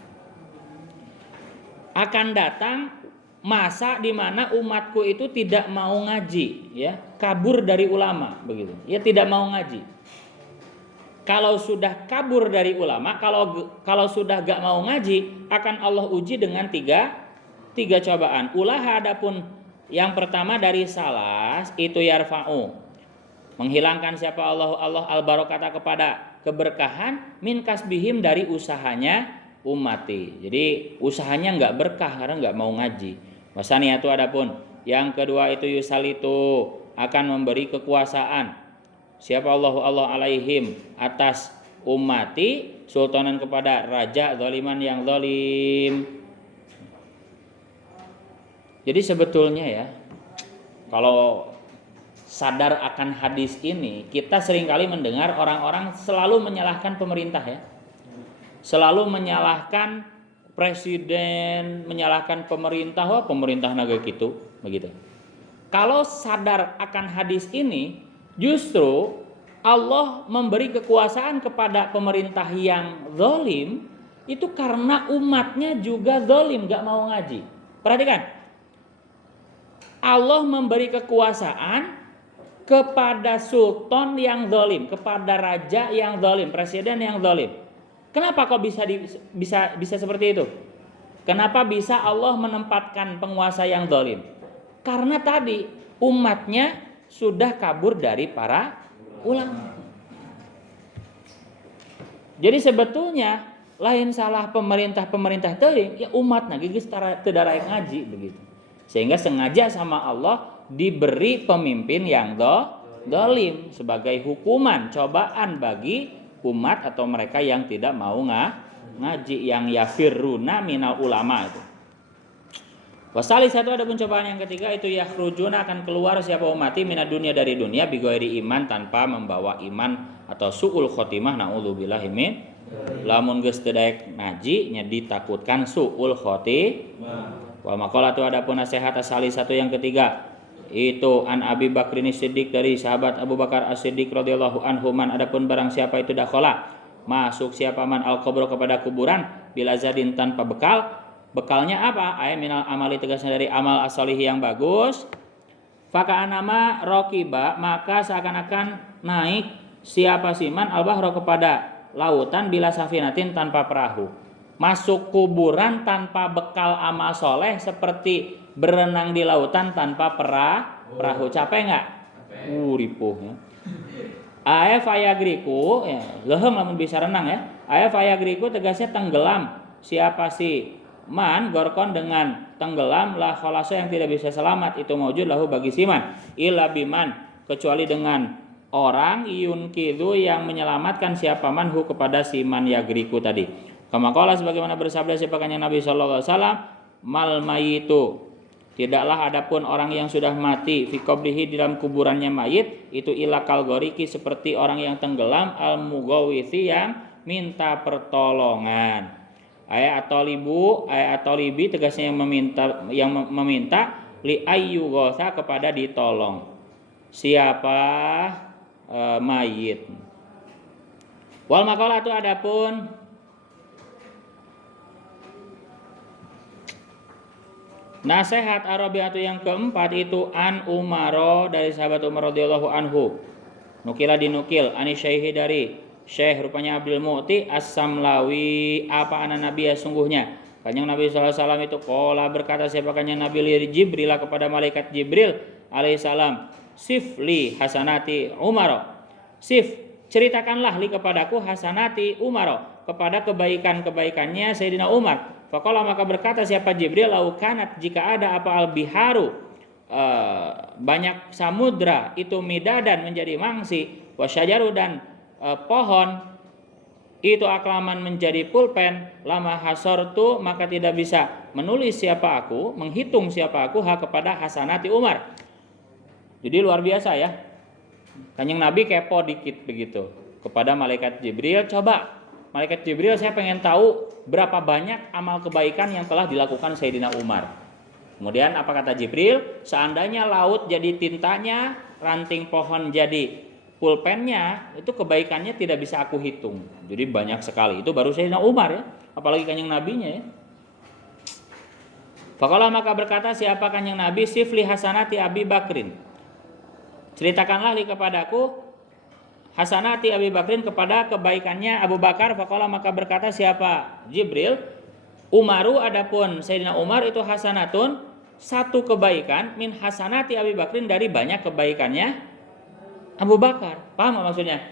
Akan datang masa di mana umatku itu tidak mau ngaji ya, kabur dari ulama begitu. Ya tidak mau ngaji. Kalau sudah kabur dari ulama, kalau sudah gak mau ngaji, akan Allah uji dengan tiga cobaan. Ulah adapun yang pertama dari salas itu yarfa'u, menghilangkan siapa Allah al-barokata kepada keberkahan min kasbihim dari usahanya umati. Jadi usahanya nggak berkah karena nggak mau ngaji. Wasaniatu adapun yang kedua itu yusal itu akan memberi kekuasaan siapa Allah alaihim atas umati sultanan kepada raja zaliman yang zalim. Jadi sebetulnya ya kalau sadar akan hadis ini, kita seringkali mendengar orang-orang selalu menyalahkan pemerintah ya. Selalu menyalahkan presiden, menyalahkan pemerintah, wah pemerintah naga gitu, begitu. Kalau sadar akan hadis ini, justru Allah memberi kekuasaan kepada pemerintah yang zalim itu karena umatnya juga zalim, gak mau ngaji. Perhatikan, Allah memberi kekuasaan kepada sultan yang zalim, kepada raja yang zalim, presiden yang zalim. Kenapa kok bisa seperti itu? Kenapa bisa Allah menempatkan penguasa yang zalim? Karena tadi umatnya sudah kabur dari para ulama. Jadi sebetulnya lain salah pemerintah teuing, ya umat geus teu daraek ngaji begitu. Sehingga sengaja sama Allah diberi pemimpin yang zalim sebagai hukuman, cobaan bagi umat atau mereka yang tidak mau ngaji, yang yafirruna minal ulama itu. Wasali satu ada pencobaan yang ketiga itu yakhrujuna akan keluar siapa umati minad dunia dari dunia bighairi iman tanpa membawa iman atau suul khotimah naudzubillahi min. Lamun geus teu daek ngaji nya ditakutkan suul khotimah. Wal maqalatu adapun nasihat asali satu yang ketiga itu an Abi Bakrin Siddiq dari sahabat Abu Bakar As-Siddiq radhiyallahu anhu man adapun barang siapa itu dakhala masuk siapa man al-qabr kepada kuburan bila zadin tanpa bekalnya apa ay minal amali tegasnya dari amal as-solih yang bagus faka anama rokiba maka seakan-akan naik siapa siman al-bahra kepada lautan bila safinatin tanpa perahu. Masuk kuburan tanpa bekal amal soleh seperti berenang di lautan tanpa perahu. Capek nggak? Ripuh ya. Aya fayagriku ya, leuheung lamun bisa renang ya. Aya fayagriku tegasnya tenggelam. Siapa si man gorkon dengan tenggelam lah khalaso yang tidak bisa selamat itu maujud lahu bagi siman. Illa biman kecuali dengan orang yunkidu yang menyelamatkan siapa manhu kepada siman yagriku tadi. Kama qala sebagaimana bersabda siapa kanjeng Nabi sallallahu alaihi wasallam mal mayitu tidaklah adapun orang yang sudah mati fi qabrihi di dalam kuburannya mayit itu ila kalgoriki seperti orang yang tenggelam al mughawithi yang minta pertolongan. ayat tolibi tegasnya yang meminta li ayyu ghosa kepada ditolong. Siapa mayit. Wal maqalatu adapun nasihat Arabiatu yang keempat itu an Umaro dari sahabat Umar radhiyallahu anhu. Dinukil ani syaihi dari Syekh rupanya Abdul Mu'ti As-Samlawi apa anak Nabi ya sungguhnya Kanjeng Nabi sallallahu alaihi wasallam itu qala berkata siapa kanjeng Nabi li Jibril kepada malaikat Jibril alaihi salam sifli hasanati Umar ceritakanlah li kepadaku hasanati Umar kepada kebaikan-kebaikannya Sayyidina Umar. Faqala maka berkata siapa Jibril lau kanat jika ada apa al-biharu banyak samudra itu midadan menjadi mangsi wasyajaru dan pohon itu aklaman menjadi pulpen lama hasortu maka tidak bisa menulis siapa aku menghitung siapa aku kepada hasanati Umar. Jadi luar biasa ya. Kanjeng Nabi kepo dikit begitu kepada malaikat Jibril, coba malaikat Jibril saya pengen tahu berapa banyak amal kebaikan yang telah dilakukan Sayyidina Umar. Kemudian apa kata Jibril? Seandainya laut jadi tintanya, ranting pohon jadi pulpennya, itu kebaikannya tidak bisa aku hitung. Jadi banyak sekali. Itu baru Sayyidina Umar ya, apalagi kanjeng Nabinya ya. Faqala maka berkata siapa kanjeng Nabi sifli hasanati Abi Bakrin. Ceritakanlah li kepadaku hasanati Abi Bakrin kepada kebaikannya Abu Bakar. Faqala maka berkata siapa Jibril Umaru adapun Sayyidina Umar itu hasanatun satu kebaikan min hasanati Abi Bakrin dari banyak kebaikannya Abu Bakar. Paham maksudnya?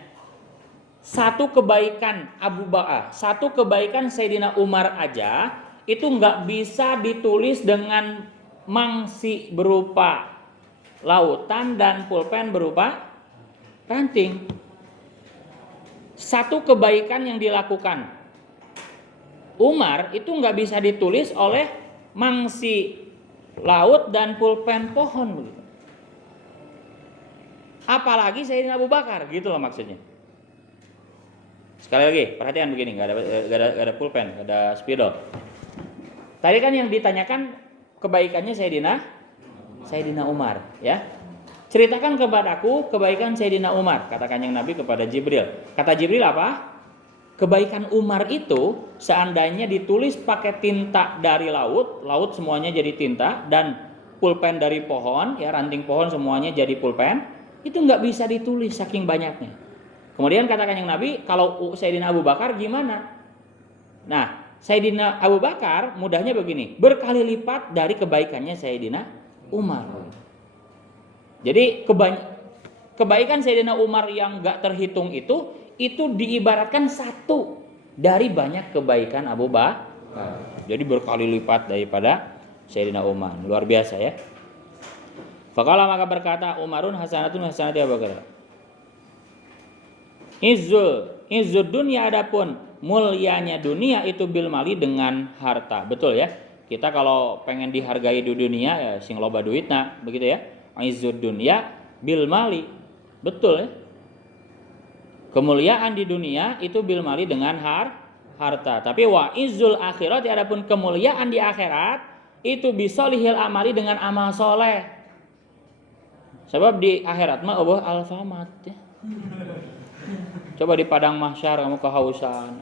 Satu kebaikan Abu Bakar, satu kebaikan Sayyidina Umar aja itu nggak bisa ditulis dengan mangsi berupa lautan dan pulpen berupa ranting. Satu kebaikan yang dilakukan Umar itu nggak bisa ditulis oleh mangsi laut dan pulpen pohon begitu. Apalagi Sayyidina Abu Bakar gitu loh maksudnya. Sekali lagi perhatian begini, nggak ada pulpen, nggak ada spidol. Tadi kan yang ditanyakan kebaikannya Sayyidina Umar ya. Ceritakan kepadaku kebaikan Sayyidina Umar, kata kanjeng Nabi kepada Jibril. Kata Jibril apa? Kebaikan Umar itu seandainya ditulis pakai tinta dari laut semuanya jadi tinta dan pulpen dari pohon ya, ranting pohon semuanya jadi pulpen, itu nggak bisa ditulis saking banyaknya. Kemudian kata kanjeng Nabi, kalau Sayyidina Abu Bakar gimana? Nah, Sayyidina Abu Bakar mudahnya begini, berkali lipat dari kebaikannya Sayyidina Umar. Jadi kebaikan Sayyidina Umar yang nggak terhitung itu diibaratkan satu dari banyak kebaikan Abu Bakar. Jadi berkali lipat daripada Sayyidina Umar. Luar biasa ya. Faqala maka berkata Umarun hasanatun hasanati Abu Bakar. Izzud dunia adapun mulianya dunia itu bil mali dengan harta. Betul ya. Kita kalau pengen dihargai di dunia ya sing loba duitna, begitu ya. Izzud dunia bil mali. Betul ya. Kemuliaan di dunia itu bil mali dengan harta. Tapi wa izzul akhirat adapun kemuliaan di akhirat itu bisolihil amali dengan amal soleh. Sebab di akhirat mah Allah alfamat ya. Coba di padang mahsyar kamu kehausan.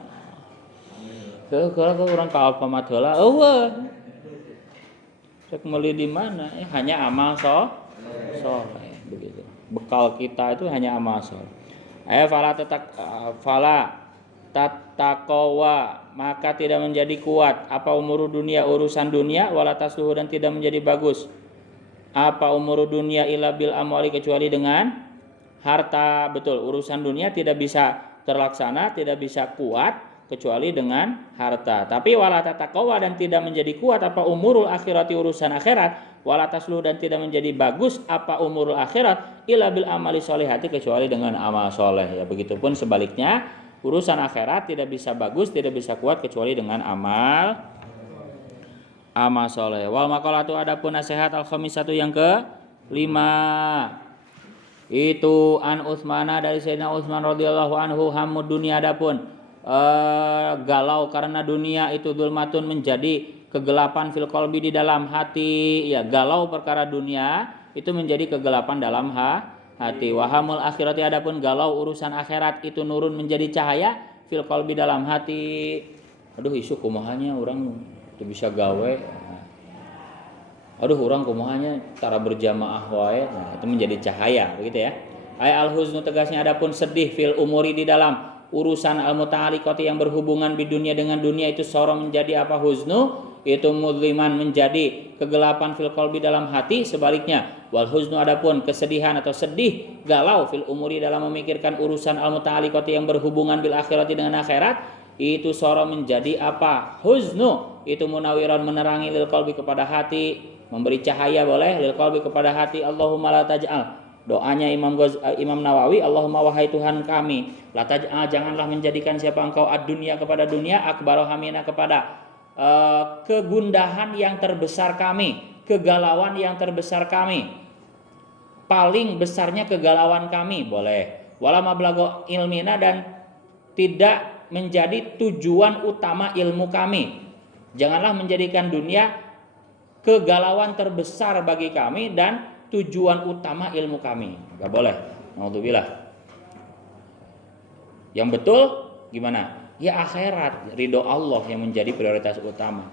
Kalau orang ke alfamat heula eueuh. Cek meuli di mana? Hanya amal soleh begitu. Bekal kita itu hanya amal soleh. Fala tattaqwa maka tidak menjadi kuat apa umur dunia urusan dunia wala tasluhu dan tidak menjadi bagus apa umur dunia illa bil amwali kecuali dengan harta. Betul, urusan dunia tidak bisa terlaksana, tidak bisa kuat kecuali dengan harta. Tapi wala tattaqwa dan tidak menjadi kuat apa umurul akhirati urusan akhirat wala tasluh dan tidak menjadi bagus apa umurul akhirat illa bil amali sholihati kecuali dengan amal soleh ya. Begitupun sebaliknya urusan akhirat tidak bisa bagus, tidak bisa kuat kecuali dengan amal soleh. Wal maqalatu adapun nasihat al khamisatu yang ke-5 itu an Utsmana dari Sayyidina Utsman radhiyallahu anhu hamud dunia adapun galau karena dunia itu dzulmatun menjadi kegelapan fil qalbi di dalam hati, ya galau perkara dunia itu menjadi kegelapan dalam hati. Wahamul akhirati adapun galau urusan akhirat itu nurun menjadi cahaya fil qalbi dalam hati. Aduh isu kumahanya orang tuh bisa gawe. Aduh orang kumahanya cara berjamaah wae, nah, itu menjadi cahaya begitu ya. Ay al huznu tegasnya adapun sedih fil umuri di dalam urusan al muta'alliqati yang berhubungan di dunia dengan dunia itu sorong menjadi apa huznu itu mudliman menjadi kegelapan fil qalbi dalam hati. Sebaliknya wal huznu adapun kesedihan atau sedih galau fil umuri dalam memikirkan urusan al muta'alliqati yang berhubungan bil akhirati dengan akhirat itu sorong menjadi apa huznu itu munawiran menerangi lil qalbi kepada hati, memberi cahaya boleh lil qalbi kepada hati. Allahumma la taj'al doanya Imam Nawawi, Allahumma wahai Tuhan kami, la taj'al janganlah menjadikan siapa engkau ad-dunya kepada dunia akbaru hamina kepada kegundahan yang terbesar kami, kegalauan yang terbesar kami, paling besarnya kegalauan kami boleh. Wala mablagha ilmina dan tidak menjadi tujuan utama ilmu kami. Janganlah menjadikan dunia kegalauan terbesar bagi kami dan tujuan utama ilmu kami. Enggak boleh. Naudzubillah. Yang betul gimana? Ya akhirat, ridho Allah yang menjadi prioritas utama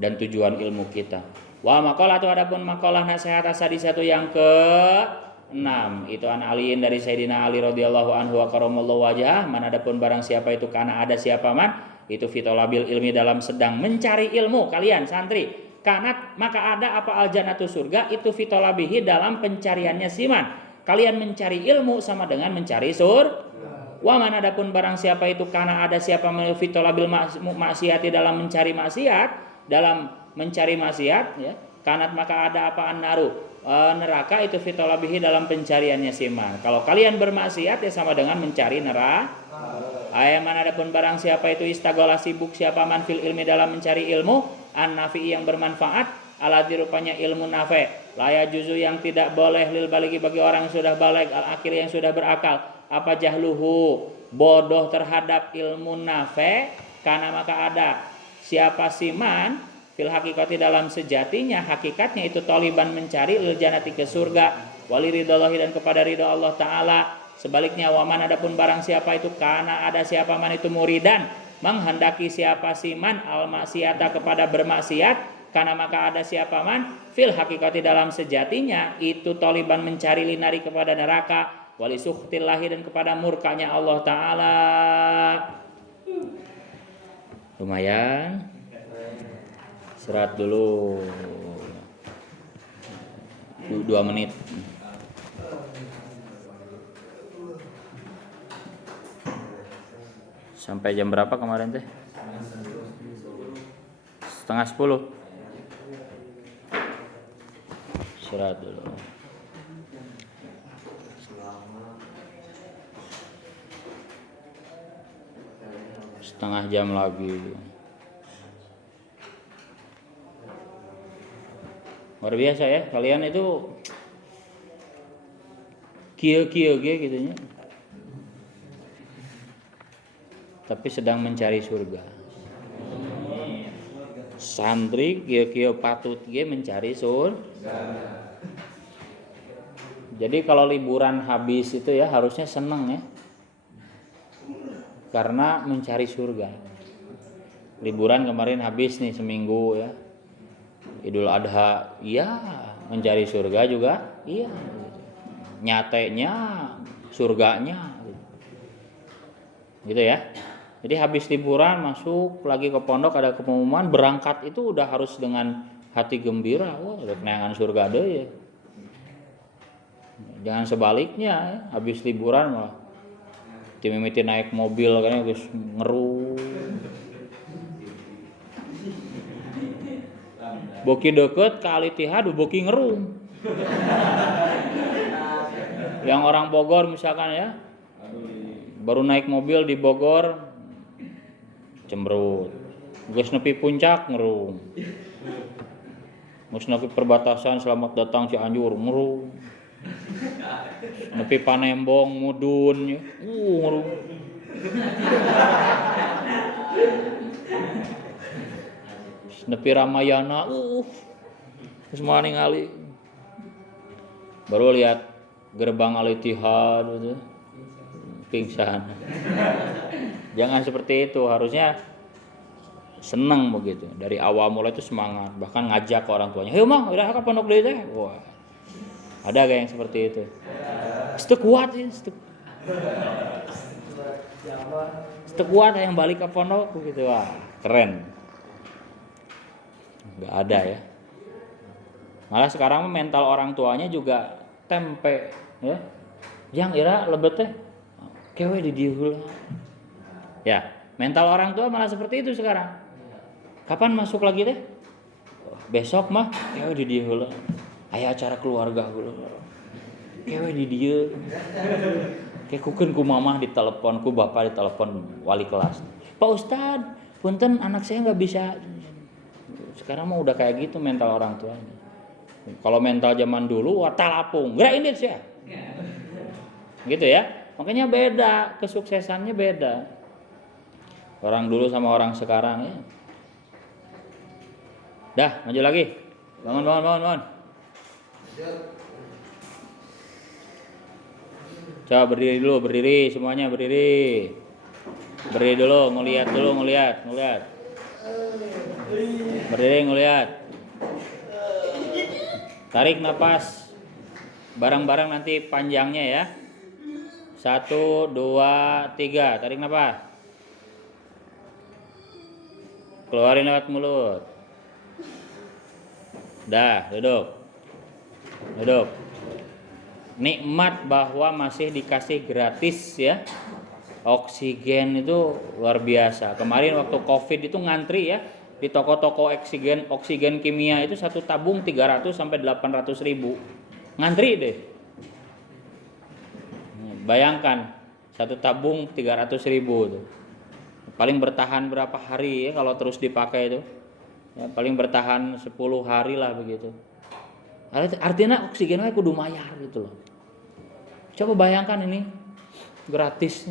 dan tujuan ilmu kita. Wa maqalah tu adapun maqalah nasihat sadisatu yang ke-6 itu an aliin dari Sayyidina Ali radhiyallahu anhu wa karamallahu wajhah, man adapun barang siapa itu karena ada siapa man itu fitolabil ilmi dalam sedang mencari ilmu kalian santri. Kanat maka ada apa aljannatu surga itu fitolabihi dalam pencariannya siman. Kalian mencari ilmu sama dengan mencari surga. Wa man adapun barang siapa itu karena ada siapa fitolabil maksiati dalam mencari maksiat, dalam mencari maksiat ya. Kanat maka ada apa annaru neraka itu fitolabihi dalam pencariannya siman. Kalau kalian bermaksiat ya sama dengan mencari neraka. Ayaman adapun barang siapa itu istagola sibuk siapa man fil ilmi dalam mencari ilmu an-nafi yang bermanfaat alati rupanya ilmu nafi laya juzu yang tidak boleh lil baligi bagi orang yang sudah baligh al akil yang sudah berakal apa jahluhu bodoh terhadap ilmu nafi karena maka ada siapa siman fil hakikati dalam sejatinya hakikatnya itu taliban mencari lil jannati ke surga wali ridhallahi dan kepada ridha Allah taala. Sebaliknya waman adapun barang siapa itu karena ada siapa man itu muridan menghendaki siapa siman al maksiata kepada bermaksiat karena maka ada siapa man fil hakikati dalam sejatinya itu taliban mencari linari kepada neraka wali sukhtillahi dan kepada murkanya Allah taala. Lumayan serat dulu 2 menit. Sampai jam berapa kemarin teh? 9:30. Istirahat dulu. Setengah jam lagi. Luar biasa ya, kalian itu kieu-kieu gitunya. Tapi sedang mencari surga. Santri kieu-kieu patut ge mencari surga. Jadi kalau liburan habis itu ya harusnya senang ya. Karena mencari surga. Liburan kemarin habis nih seminggu ya. Idul Adha iya, mencari surga juga iya. Nyatenya surganya gitu ya. Jadi habis liburan masuk lagi ke pondok ada pengumuman berangkat itu udah harus dengan hati gembira. Wah, ada kenayangan surga deh ya. Jangan sebaliknya ya. Habis liburan malah dimimiti naik mobil kan geus ngeru. Boki deket kali tihad boki ngeru. Yang orang Bogor misalkan ya. Baru naik mobil di Bogor cemberut. Geus nepi puncak ngeru. Geus nepi perbatasan selamat datang Cianjur ngeru. Nepi Panembong mudun ya. Ngeru. Nepi Ramayana, semua ningali. Baru lihat gerbang Al-Ittihad gitu, pingsan. Jangan seperti itu, harusnya senang begitu. Dari awal mulai itu semangat, bahkan ngajak ke orang tuanya. "Hei mah, udah ke pondok deui teh." Wah. Ada gak yang seperti itu? Itu kuat ya, itu kuat yang balik ke pondok begitu. Wah, keren. Nggak ada ya. Malah sekarang mental orang tuanya juga tempe ya. Yang ira lebet teh kewe di dieu heula. Ya, mental orang tua malah seperti itu sekarang. Kapan masuk lagi teh? Besok mah kewe di dieu heula. Aya acara keluarga heula. Kewe di dieu. Kekukeun ku mamah ditelepon, ku bapak ditelepon wali kelas. "Pak Ustad, punten anak saya nggak bisa." Sekarang mah udah kayak gitu mental orang tuanya. Kalau mental zaman dulu watalapung, gerak ini sih ya. Gitu ya. Makanya beda, kesuksesannya beda. Orang dulu sama orang sekarang ya. Dah, maju lagi. Bangun. Coba berdiri dulu, berdiri semuanya berdiri. Berdiri dulu, ngelihat. Berdiri ngelihat. Tarik napas. Bareng-bareng nanti panjangnya ya. 1, 2, 3. Tarik napas. Keluarin lewat mulut. Dah, duduk. Nikmat bahwa masih dikasih gratis ya. Oksigen itu luar biasa. Kemarin waktu Covid itu ngantri ya. Di toko-toko oksigen kimia itu satu tabung 300 sampai 800 ribu. Ngantri deh. Bayangkan satu tabung 300 ribu tuh. Paling bertahan berapa hari ya kalau terus dipakai itu. Ya, paling bertahan 10 hari lah begitu. Artinya oksigennya kudu mayar gitu loh. Coba bayangkan ini gratis.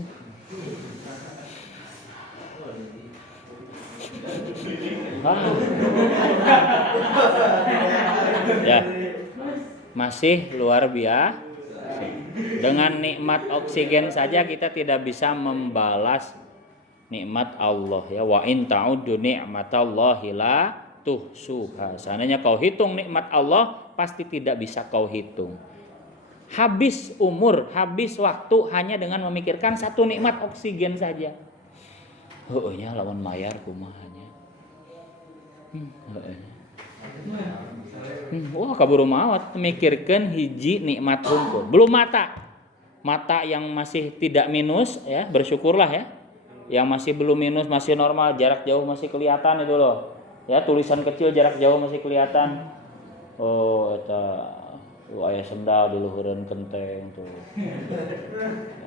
Ya, masih luar biasa. Dengan nikmat oksigen saja kita tidak bisa membalas nikmat Allah ya. Wa in ta'uddu ni'matallahi la tuhsuha. Seandainya kau hitung nikmat Allah, pasti tidak bisa kau hitung. Habis umur, habis waktu hanya dengan memikirkan satu nikmat oksigen saja. Heueuhnya lawan mayar kumahanya. Wah kaburu maot memikirkan hiji nikmat hungkul. Belum mata yang masih tidak minus ya, bersyukurlah ya. Yang masih belum minus, masih normal, jarak jauh masih kelihatan itu loh. Ya, tulisan kecil jarak jauh masih kelihatan. Oh, eta aya sendal di luhureun kenteng tuh. Ya,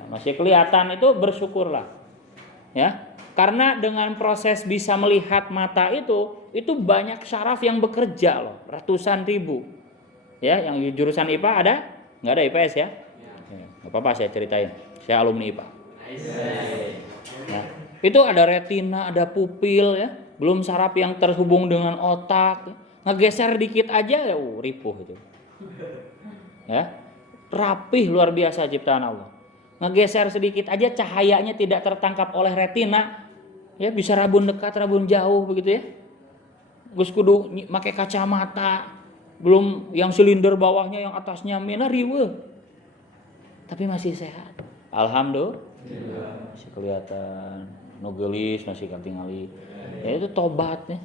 masih kelihatan itu bersyukurlah. Ya. Karena dengan proses bisa melihat mata itu banyak syaraf yang bekerja loh, ratusan ribu. Ya, yang jurusan IPA ada? Enggak ada IPS ya? Enggak apa-apa saya ceritain. Saya alumni IPA. Nah, itu ada retina, ada pupil ya, belum saraf yang terhubung dengan otak. Ngegeser dikit aja ya ripuh itu. Ya. Rapih luar biasa ciptaan Allah. Ngegeser sedikit aja cahayanya tidak tertangkap oleh retina. Ya bisa rabun dekat, rabun jauh begitu ya. Gus kudu make kacamata. Belum yang silinder bawahnya, yang atasnya mina riweuh. Tapi masih sehat. Alhamdulillah. Masih kelihatan. Nu geulis masih katingali. Ya itu tobatnya.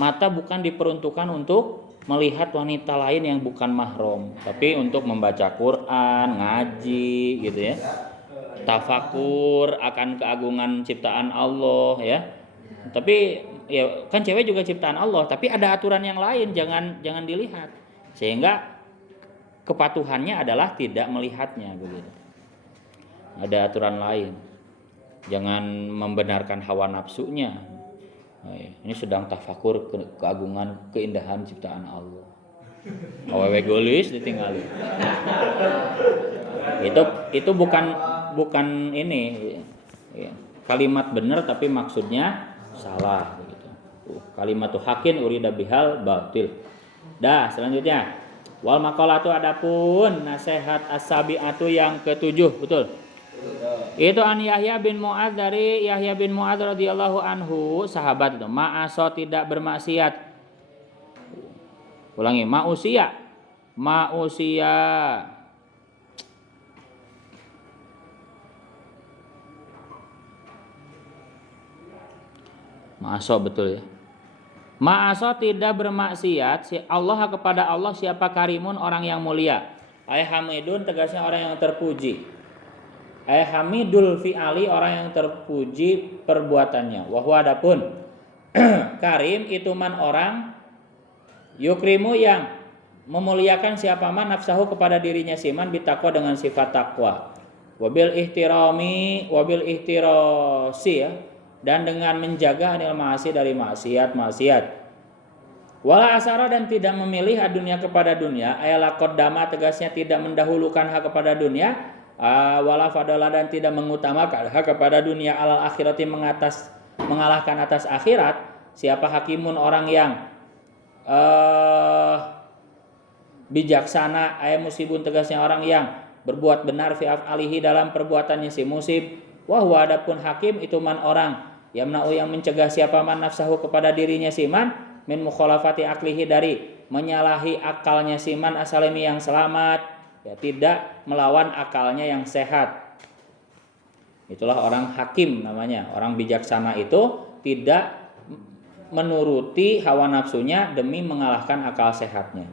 Mata bukan diperuntukkan untuk melihat wanita lain yang bukan mahram, tapi untuk membaca Quran, ngaji gitu ya. Tafakur akan keagungan ciptaan Allah ya. Tapi ya kan cewek juga ciptaan Allah, tapi ada aturan yang lain, jangan dilihat. Sehingga kepatuhannya adalah tidak melihatnya begitu. Ada aturan lain. Jangan membenarkan hawa nafsunya. Nah, ini sedang tafakur keagungan keindahan ciptaan Allah. Awewe geulis ditinggali. Itu bukan ini Ya. Kalimat benar tapi maksudnya salah begitu. Kalimatu haqqin urida bihal batil. Dah, selanjutnya wal maqalatu adapun nasihat as-sabi'atu yang ketujuh, betul? Itu an Yahya bin Mu'adz dari Yahya bin Mu'adz radhiyallahu anhu, sahabat itu, ma'aso tidak bermaksiat. Ulangi, ma'usia. Ma'aso betul ya. Ma'aso tidak bermaksiat si Allah kepada Allah siapa karimun orang yang mulia. Ay hamidun tegasnya orang yang terpuji. Ay hamidul fi'ali orang yang terpuji perbuatannya. Wa huwa adapun karim itu man orang yukrimu yang memuliakan siapa man nafsahu kepada dirinya siman bitakwa dengan sifat takwa. Wabil ihtirasi ya, dan dengan menjaga anil ma'asi dari maksiat. Wala asara dan tidak memilih dunia kepada dunia, ayala qaddama tegasnya tidak mendahulukan hak kepada dunia, wala fadala dan tidak mengutamakan hak kepada dunia alal akhirati mengalahkan atas akhirat. Siapa hakimun orang yang bijaksana, musibun tegasnya orang yang berbuat benar fi af'alihi dalam perbuatannya si musib. Wa huwa adapun hakim itu man orang yamna'u yang mencegah siapa man nafsahu kepada dirinya si man min mukhalafati aklihi dari menyalahi akalnya si man asalimi yang selamat, ya tidak melawan akalnya yang sehat. Itulah orang hakim namanya. Orang bijaksana itu tidak menuruti hawa nafsunya demi mengalahkan akal sehatnya.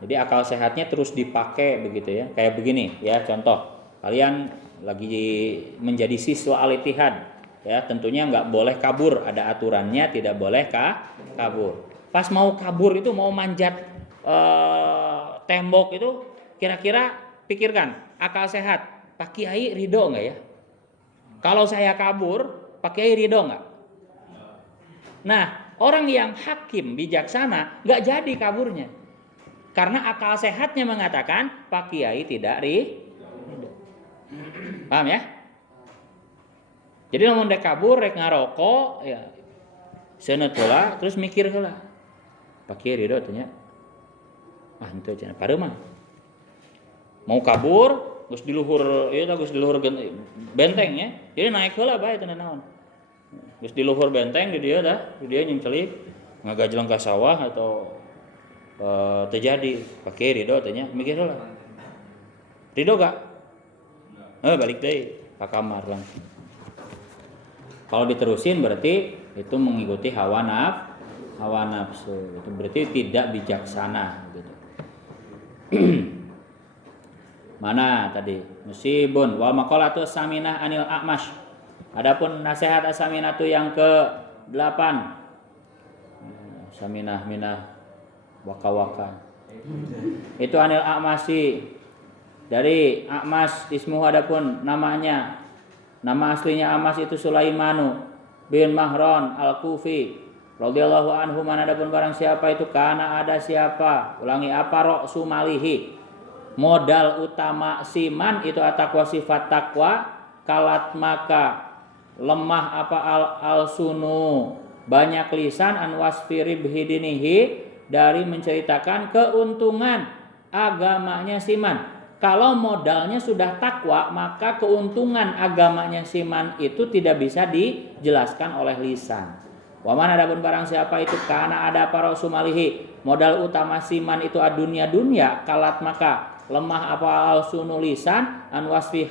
Jadi akal sehatnya terus dipakai begitu ya. Kayak begini ya, contoh. Kalian lagi menjadi siswa al-ittihad ya, tentunya nggak boleh kabur, ada aturannya, tidak boleh kabur. Pas mau kabur itu mau manjat tembok itu, kira-kira pikirkan akal sehat, Pak Kiai ridho nggak ya? Kalau saya kabur, Pak Kiai ridho nggak? Nah, orang yang hakim bijaksana nggak jadi kaburnya, karena akal sehatnya mengatakan Pak Kiai tidak ridho. Paham ya? Jadi lamun dek kabur, rek ngarokok, ya seuneut heula, terus mikir heula. Pak Kiai ridho tanya. Henteu cenah pareumah. Mau kabur, geus di luhur ieu tah geus di luhur benteng ya. Jadi naik heula bae teh naon. Geus di luhur benteng di dieu tah, di dieu nyengcelik ngagajleng ka sawah atau terjadi. Pak Kiai ridho tanya, mikir heula. Ridho gak? Balik deh ke kamar langsung. Kalau diterusin berarti itu mengikuti hawa nafsu. Itu berarti tidak bijaksana gitu. Mana tadi? Musibun wal maqalatu saminah anil a'mash. Adapun nasihat as-saminatu yang ke-8. Saminah minah waka-waka. Itu anil a'masi. Dari A'mas ismuhu adapun namanya, nama aslinya A'mas itu Sulaimanu bin Mahron al-Kufi radhiyallahu anhu. Man adapun barang siapa itu kana ada siapa, ulangi apa ra'su malihi, modal utama siman itu at-taqwa sifat takwa, kalat maka lemah apa al-sunu banyak lisan an wasfi ribhidinihi dari menceritakan keuntungan agamanya siman. Kalau modalnya sudah takwa, maka keuntungan agamanya siman itu tidak bisa dijelaskan oleh lisan. Waman adapun barang siapa itu karena ada para sumalihi, modal utama siman itu dunia kalat maka lemah apa al-sunu lisan an wasfi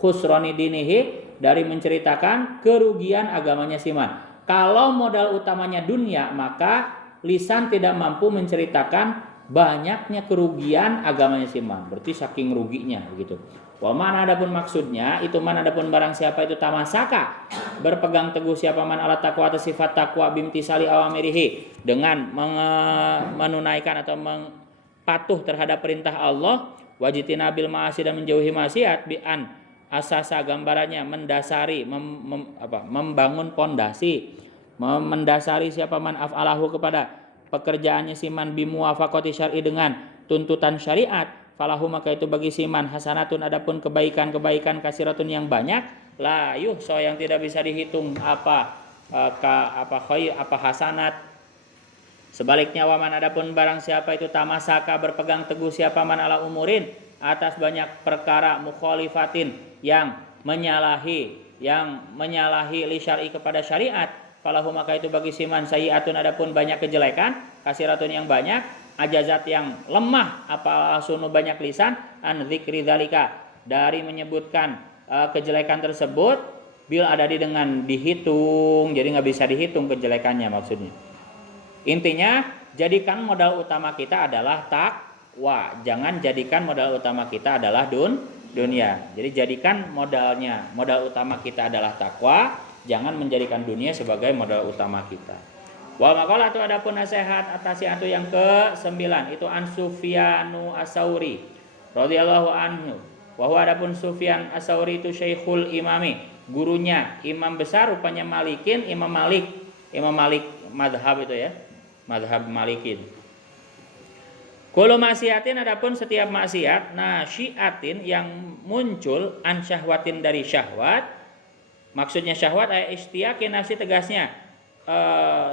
khusroni dinihi dari menceritakan kerugian agamanya siman. Kalau modal utamanya dunia, maka lisan tidak mampu menceritakan banyaknya kerugian agamanya siman, berarti saking ruginya begitu. Wa man adapun maksudnya itu man adapun barang siapa itu tamasaka berpegang teguh siapa man ala taqwa atas sifat takwa bimtisali awamirihi dengan menunaikan atau patuh terhadap perintah Allah, wajitinabil ma'asi dan menjauhi maksiat, bi'an asasa gambarannya mendasari membangun pondasi, mendasari siapa man af'alahu kepada pekerjaannya siman bimuwafaqati syar'i dengan tuntutan syariat, falahu maka itu bagi siman hasanatun adapun kebaikan-kebaikan kasiratun yang banyak, la yuhsa yang tidak bisa dihitung apa khair apa hasanat. Sebaliknya waman adapun barang siapa itu tamasaka berpegang teguh siapa man ala umurin atas banyak perkara mukhalifatin yang menyalahi li syar'i kepada syariat, falahu maka itu bagi siman sayyi'atun adapun banyak kejelekan, kasiratun yang banyak, ajazat yang lemah apa sunu banyak lisan an dzikri dzalika dari menyebutkan kejelekan tersebut bil adadi dengan dihitung, jadi nggak bisa dihitung kejelekannya maksudnya. Intinya jadikan modal utama kita adalah takwa, jangan jadikan modal utama kita adalah dunia. Jadi jadikan modal utama kita adalah takwa, jangan menjadikan dunia sebagai modal utama kita. Wa maqala itu adapun nasihat atas yang ke-9 itu an Sufyanu As-Tsauri radhiyallahu anhu. Wa huwa adapun Sufyan As-Tsauri itu Syekhul Imami, gurunya imam besar rupanya Malikin, Imam Malik mazhab itu ya. Mazhab Malikin. Kullu maksiatin adapun setiap maksiat nasyiatin yang muncul an syahwatin dari syahwat. Maksudnya syahwat ay istiyaqi nafsi tegasnya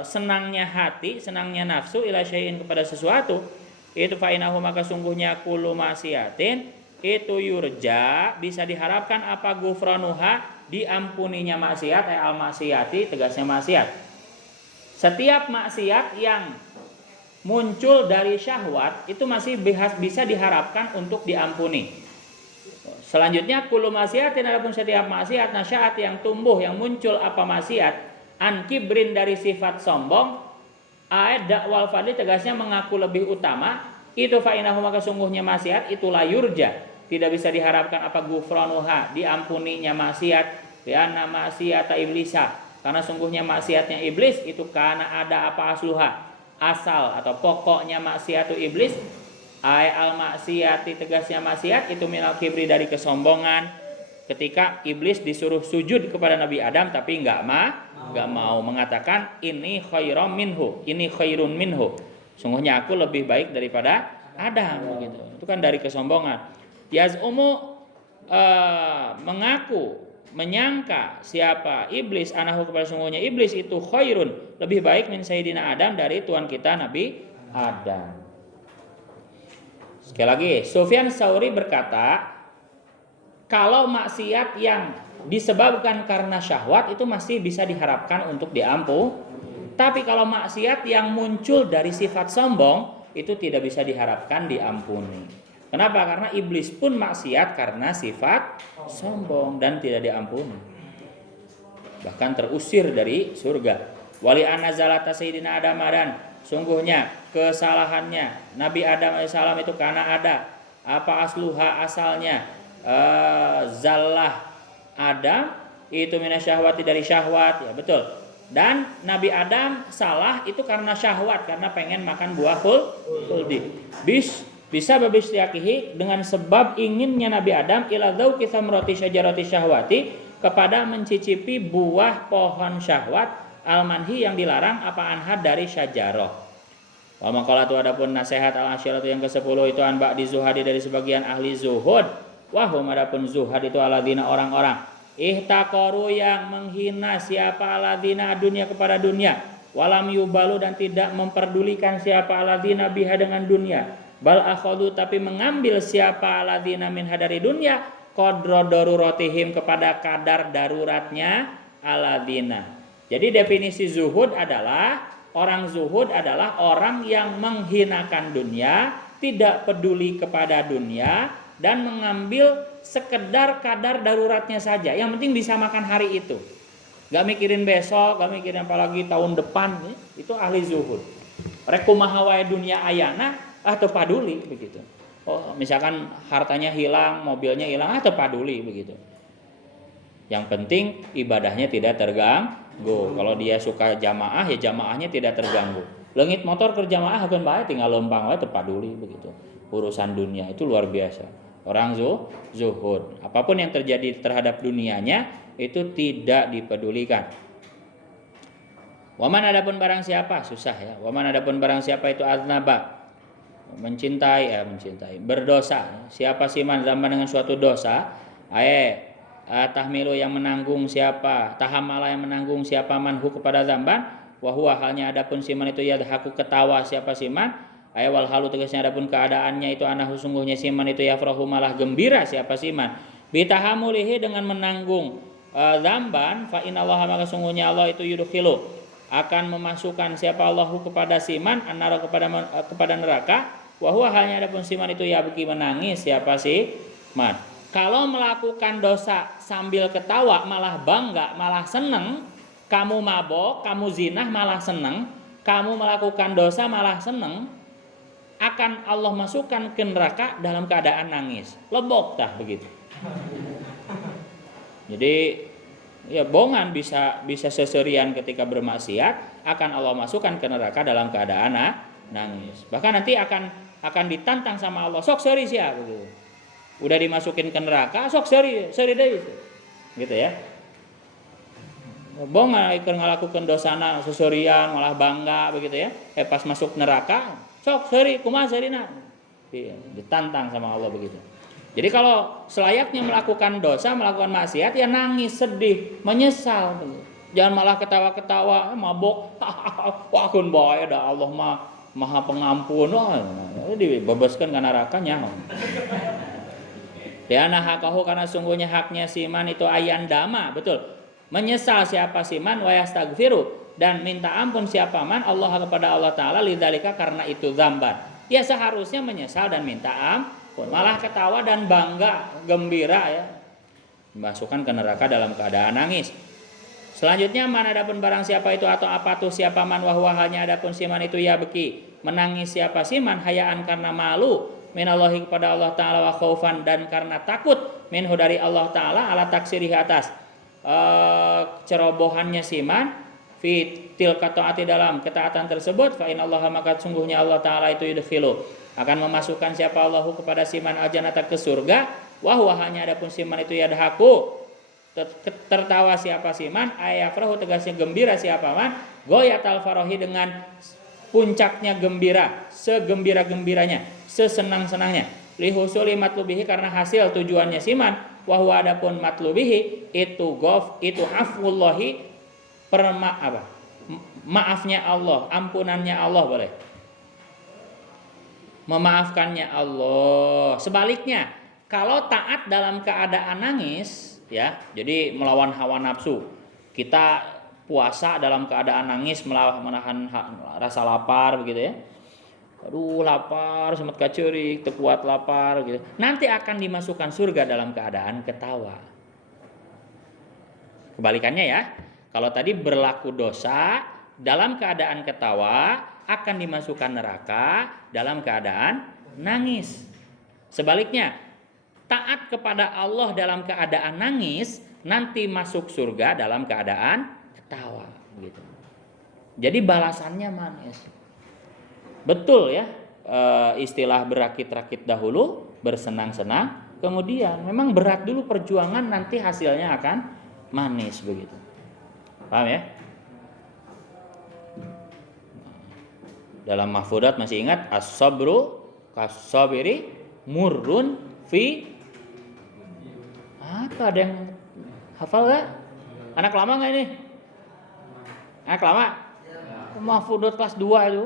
senangnya hati, senangnya nafsu ila syai'in kepada sesuatu. Itu fa inahu maka sungguhnya kullu maksiatin itu yurja bisa diharapkan apa gufranuha diampuninya maksiat ay al maksiati tegasnya maksiat. Setiap maksiat yang muncul dari syahwat itu masih bisa diharapkan untuk diampuni. Selanjutnya kullu maksiatin adapun setiap maksiat nasyaat yang tumbuh yang muncul apa maksiat an kibrin dari sifat sombong ayat dakwal fadli tegasnya mengaku lebih utama itu fa inahu maka sungguhnya maksiat itulah yurja tidak bisa diharapkan apa gufranuha diampuninya maksiat karena maksiata iblisa karena sungguhnya maksiatnya iblis itu karena ada apa asluha asal atau pokoknya maksiatu iblis ay al maksiati tegasnya maksiat itu minal kibri dari kesombongan ketika iblis disuruh sujud kepada Nabi Adam tapi enggak mau mengatakan ini khairum minhu ini khairun minhu sungguhnya aku lebih baik daripada Adam begitu. Itu kan dari kesombongan. Yazumu mengaku menyangka siapa iblis anahu kepada sungguhnya iblis itu khairun lebih baik min sayyidina Adam dari tuan kita Nabi Adam. Sekali lagi Sufyan Tsauri berkata kalau maksiat yang disebabkan karena syahwat itu masih bisa diharapkan untuk diampuni, tapi kalau maksiat yang muncul dari sifat sombong itu tidak bisa diharapkan diampuni. Kenapa? Karena iblis pun maksiat karena sifat sombong dan tidak diampuni. Bahkan terusir dari surga. Wali anazalata sayyidina Adam dan sungguhnya kesalahannya Nabi Adam alaihissalam itu karena ada apa asluha asalnya zallah Adam itu minasyahwati dari syahwat ya betul. Dan Nabi Adam salah itu karena syahwat karena pengen makan buah khuldi. Bisa babistiakihi dengan sebab inginnya Nabi Adam ila dzauqi thamrati syajarati syahwati kepada mencicipi buah pohon syahwat al-manhi yang dilarang apa anhad dari syajarah. Wa maqalatu adapun nasihat al-asyiratu yang ke-10 itu an ba'di zuhadi dari sebagian ahli zuhud. Wa hum adapun zuhad itu alladzina orang-orang ihtaqaru yang menghina siapa alladzina dunia kepada dunia walam yubalu dan tidak memperdulikan siapa alladzina biha dengan dunia. Bal akhadu tapi mengambil siapa alladzina minha dari dunia qadra daruratihim kepada kadar daruratnya alladzina. Jadi definisi zuhud adalah orang zuhud adalah orang yang menghinakan dunia, tidak peduli kepada dunia dan mengambil sekedar kadar daruratnya saja. Yang penting bisa makan hari itu. Gak mikirin besok, gak mikirin apalagi tahun depan, itu ahli zuhud. Rek kumaha wae dunia ayana atau paduli begitu. Oh, misalkan hartanya hilang, mobilnya hilang atau paduli begitu. Yang penting ibadahnya tidak terganggu. Kalau dia suka jamaah ya jamaahnya tidak terganggu. Leungit motor ke jamaah akan bae tinggal lempang wae teu paduli begitu. Urusan dunia itu luar biasa. Orang zuhud, apapun yang terjadi terhadap dunianya itu tidak dipedulikan. Waman adapun barang siapa susah ya. Waman adapun barang siapa itu aznaba mencintai berdosa. Siapa sih man zaman dengan suatu dosa tahmilu yang menanggung siapa, tahamala yang menanggung siapa manhu kepada zamban, wa huwa halnya adapun siman itu yadhaku ketawa siapa siman, wal halu tegasnya adapun keadaannya itu anahu sungguhnya siman itu yafrahu malah gembira siapa siman, bitahamulihi dengan menanggung zamban, fa innallaha maka sungguhnya Allah itu yudkhilu akan memasukkan siapa Allahu kepada siman annara kepada neraka, wa huwa halnya adapun siman itu yabki menangis siapa siman. Kalau melakukan dosa sambil ketawa malah bangga, malah seneng, kamu mabok, kamu zinah malah seneng, kamu melakukan dosa malah seneng, akan Allah masukkan ke neraka dalam keadaan nangis. Lebok dah begitu. Jadi ya bohongan bisa seserian ketika bermaksiat, akan Allah masukkan ke neraka dalam keadaan nangis. Bahkan nanti akan ditantang sama Allah, sok seri sia begitu. Udah dimasukin ke neraka, sok seri deh gitu ya. Bohong ikut ngelakukan dosana seserian malah bangga begitu ya. Pas masuk neraka, sok seri kumaha serina. Ditantang sama Allah begitu. Jadi kalau selayaknya melakukan dosa, melakukan maksiat ya nangis, sedih, menyesal begitu. Jangan malah ketawa-ketawa, mabok. Wah kun bae dah Allah Maha Pengampun. Dibebaskan ke nerakanya. Liana hakahu karena sungguhnya haknya siman itu ayan dama, betul. Menyesal siapa siman wa yastaghfiru dan minta ampun siapa man Allah kepada Allah taala lidzalika karena itu dzamban. Ya seharusnya menyesal dan minta ampun, malah ketawa dan bangga, gembira ya. Dimasukkan ke neraka dalam keadaan nangis. Selanjutnya man adapun barang siapa itu atau apa tuh siapa man wa hanya adapun siman itu ya beki, menangis siapa siman hayaan karena malu minallahi kepada Allah Ta'ala wa khaufan dan karena takut minhu dari Allah Ta'ala ala taksirih atas cerobohannya siman fi tilka taati dalam ketaatan tersebut fa inallaha maka sungguhnya Allah Ta'ala itu yudkhilu akan memasukkan siapa Allahu kepada siman aljannata ke surga wa huwa hanya adapun siman itu yadhaku tertawa siapa siman ayafrahu tegasnya gembira siapa man goyatal farahi dengan puncaknya gembira, segembira-gembiranya, sesenang-senangnya. Lihusuli matlubihi karena hasil tujuannya siman, wa huwa adapun matlubihi itu afwullahi maafnya Allah, ampunannya Allah boleh. Memaafkannya Allah. Sebaliknya, kalau taat dalam keadaan nangis, ya, jadi melawan hawa nafsu. Kita puasa dalam keadaan nangis menahan rasa lapar begitu ya. Aduh lapar semet kaceurik, teu kuat lapar gitu. Nanti akan dimasukkan surga dalam keadaan ketawa. Kebalikannya ya. Kalau tadi berlaku dosa dalam keadaan ketawa akan dimasukkan neraka dalam keadaan nangis. Sebaliknya, taat kepada Allah dalam keadaan nangis nanti masuk surga dalam keadaan ketawa gitu. Jadi balasannya manis. Betul ya, istilah berakit-rakit dahulu, bersenang-senang, kemudian memang berat dulu perjuangan nanti hasilnya akan manis begitu. Paham ya? Dalam mahfudat masih ingat as-sabru kas-sabiri murrun fi apa ada yang hafal gak? Anak lama gak ini? Anak lama? Mahfudat kelas 2 itu.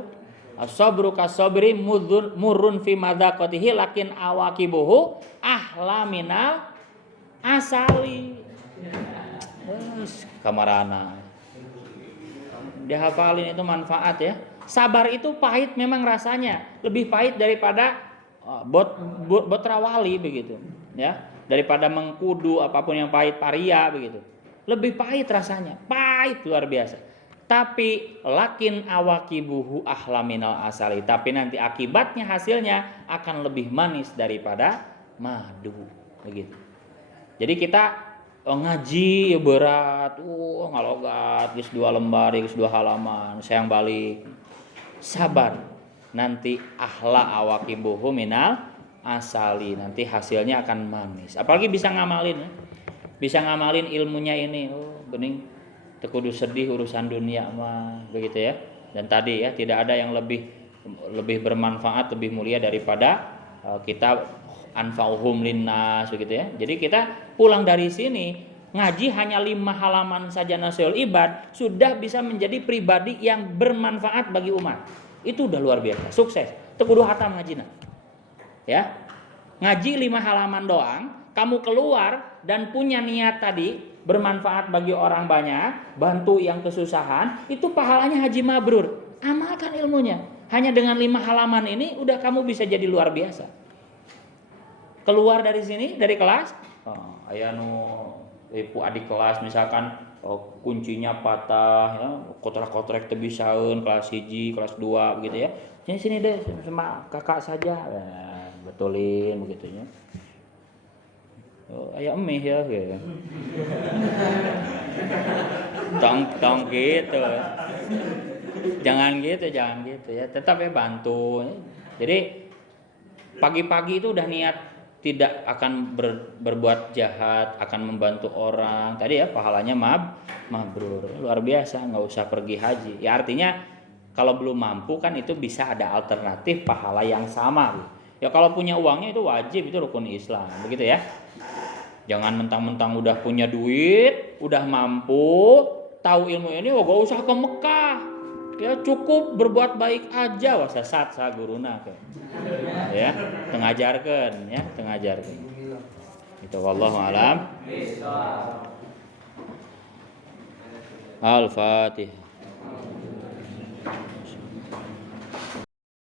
As-sabru kas-sabri murrun fi madzaqatihi lakin awaqibuhu ahla minal asali. Kamarana. Dihafalin itu manfaat ya. Sabar itu pahit memang rasanya, lebih pahit daripada botrawali begitu, ya. Daripada mengkudu apapun yang pahit paria begitu. Lebih pahit rasanya, pahit luar biasa. Tapi lakin awakibuhu ahla minal asali. Tapi nanti akibatnya hasilnya akan lebih manis daripada madu begitu. Jadi kita ngaji berat, ngalogat, geus 2 lembar, geus 2 halaman, sayang balik. Sabar. Nanti ahla awakibuhu minal asali. Nanti hasilnya akan manis. Apalagi bisa ngamalin. Bisa ngamalin ilmunya ini. Bening tekudu sedih urusan dunia mah begitu ya. Dan tadi ya tidak ada yang lebih bermanfaat, lebih mulia daripada kita anfa'uhum linnas begitu ya. Jadi kita pulang dari sini ngaji hanya 5 halaman saja Nasihatul Ibad sudah bisa menjadi pribadi yang bermanfaat bagi umat. Itu udah luar biasa, sukses. Teu kudu hatam ngajina. Ya. Ngaji 5 halaman doang, kamu keluar dan punya niat tadi bermanfaat bagi orang banyak, bantu yang kesusahan, itu pahalanya haji mabrur. Amalkan ilmunya. Hanya dengan 5 halaman ini udah kamu bisa jadi luar biasa. Keluar dari sini, dari kelas, aya nu ibu adik kelas misalkan kuncinya patah ya, kotrek-kotrek teu bisaeun kelas 1, kelas 2 begitu ya. Sini deh sama kakak saja. Nah, betulin begitunya. Aya emeh ya gitu. Tong gitu. Jangan gitu ya. Tetap ya bantu. Jadi pagi-pagi itu udah niat tidak akan berbuat jahat, akan membantu orang. Tadi ya pahalanya mabrur. Luar biasa, nggak usah pergi haji. Ya artinya kalau belum mampu kan itu bisa ada alternatif pahala yang sama. Ya kalau punya uangnya itu wajib, itu rukun Islam, begitu ya. Jangan mentang-mentang udah punya duit, udah mampu, tahu ilmu ini, gak usah ke Mekah. Ya cukup berbuat baik aja, wah sesat sa guruna ke. Ya, tengajarkeun ya, tengajarkeun. Itu wallahu alam. Al-Fatihah.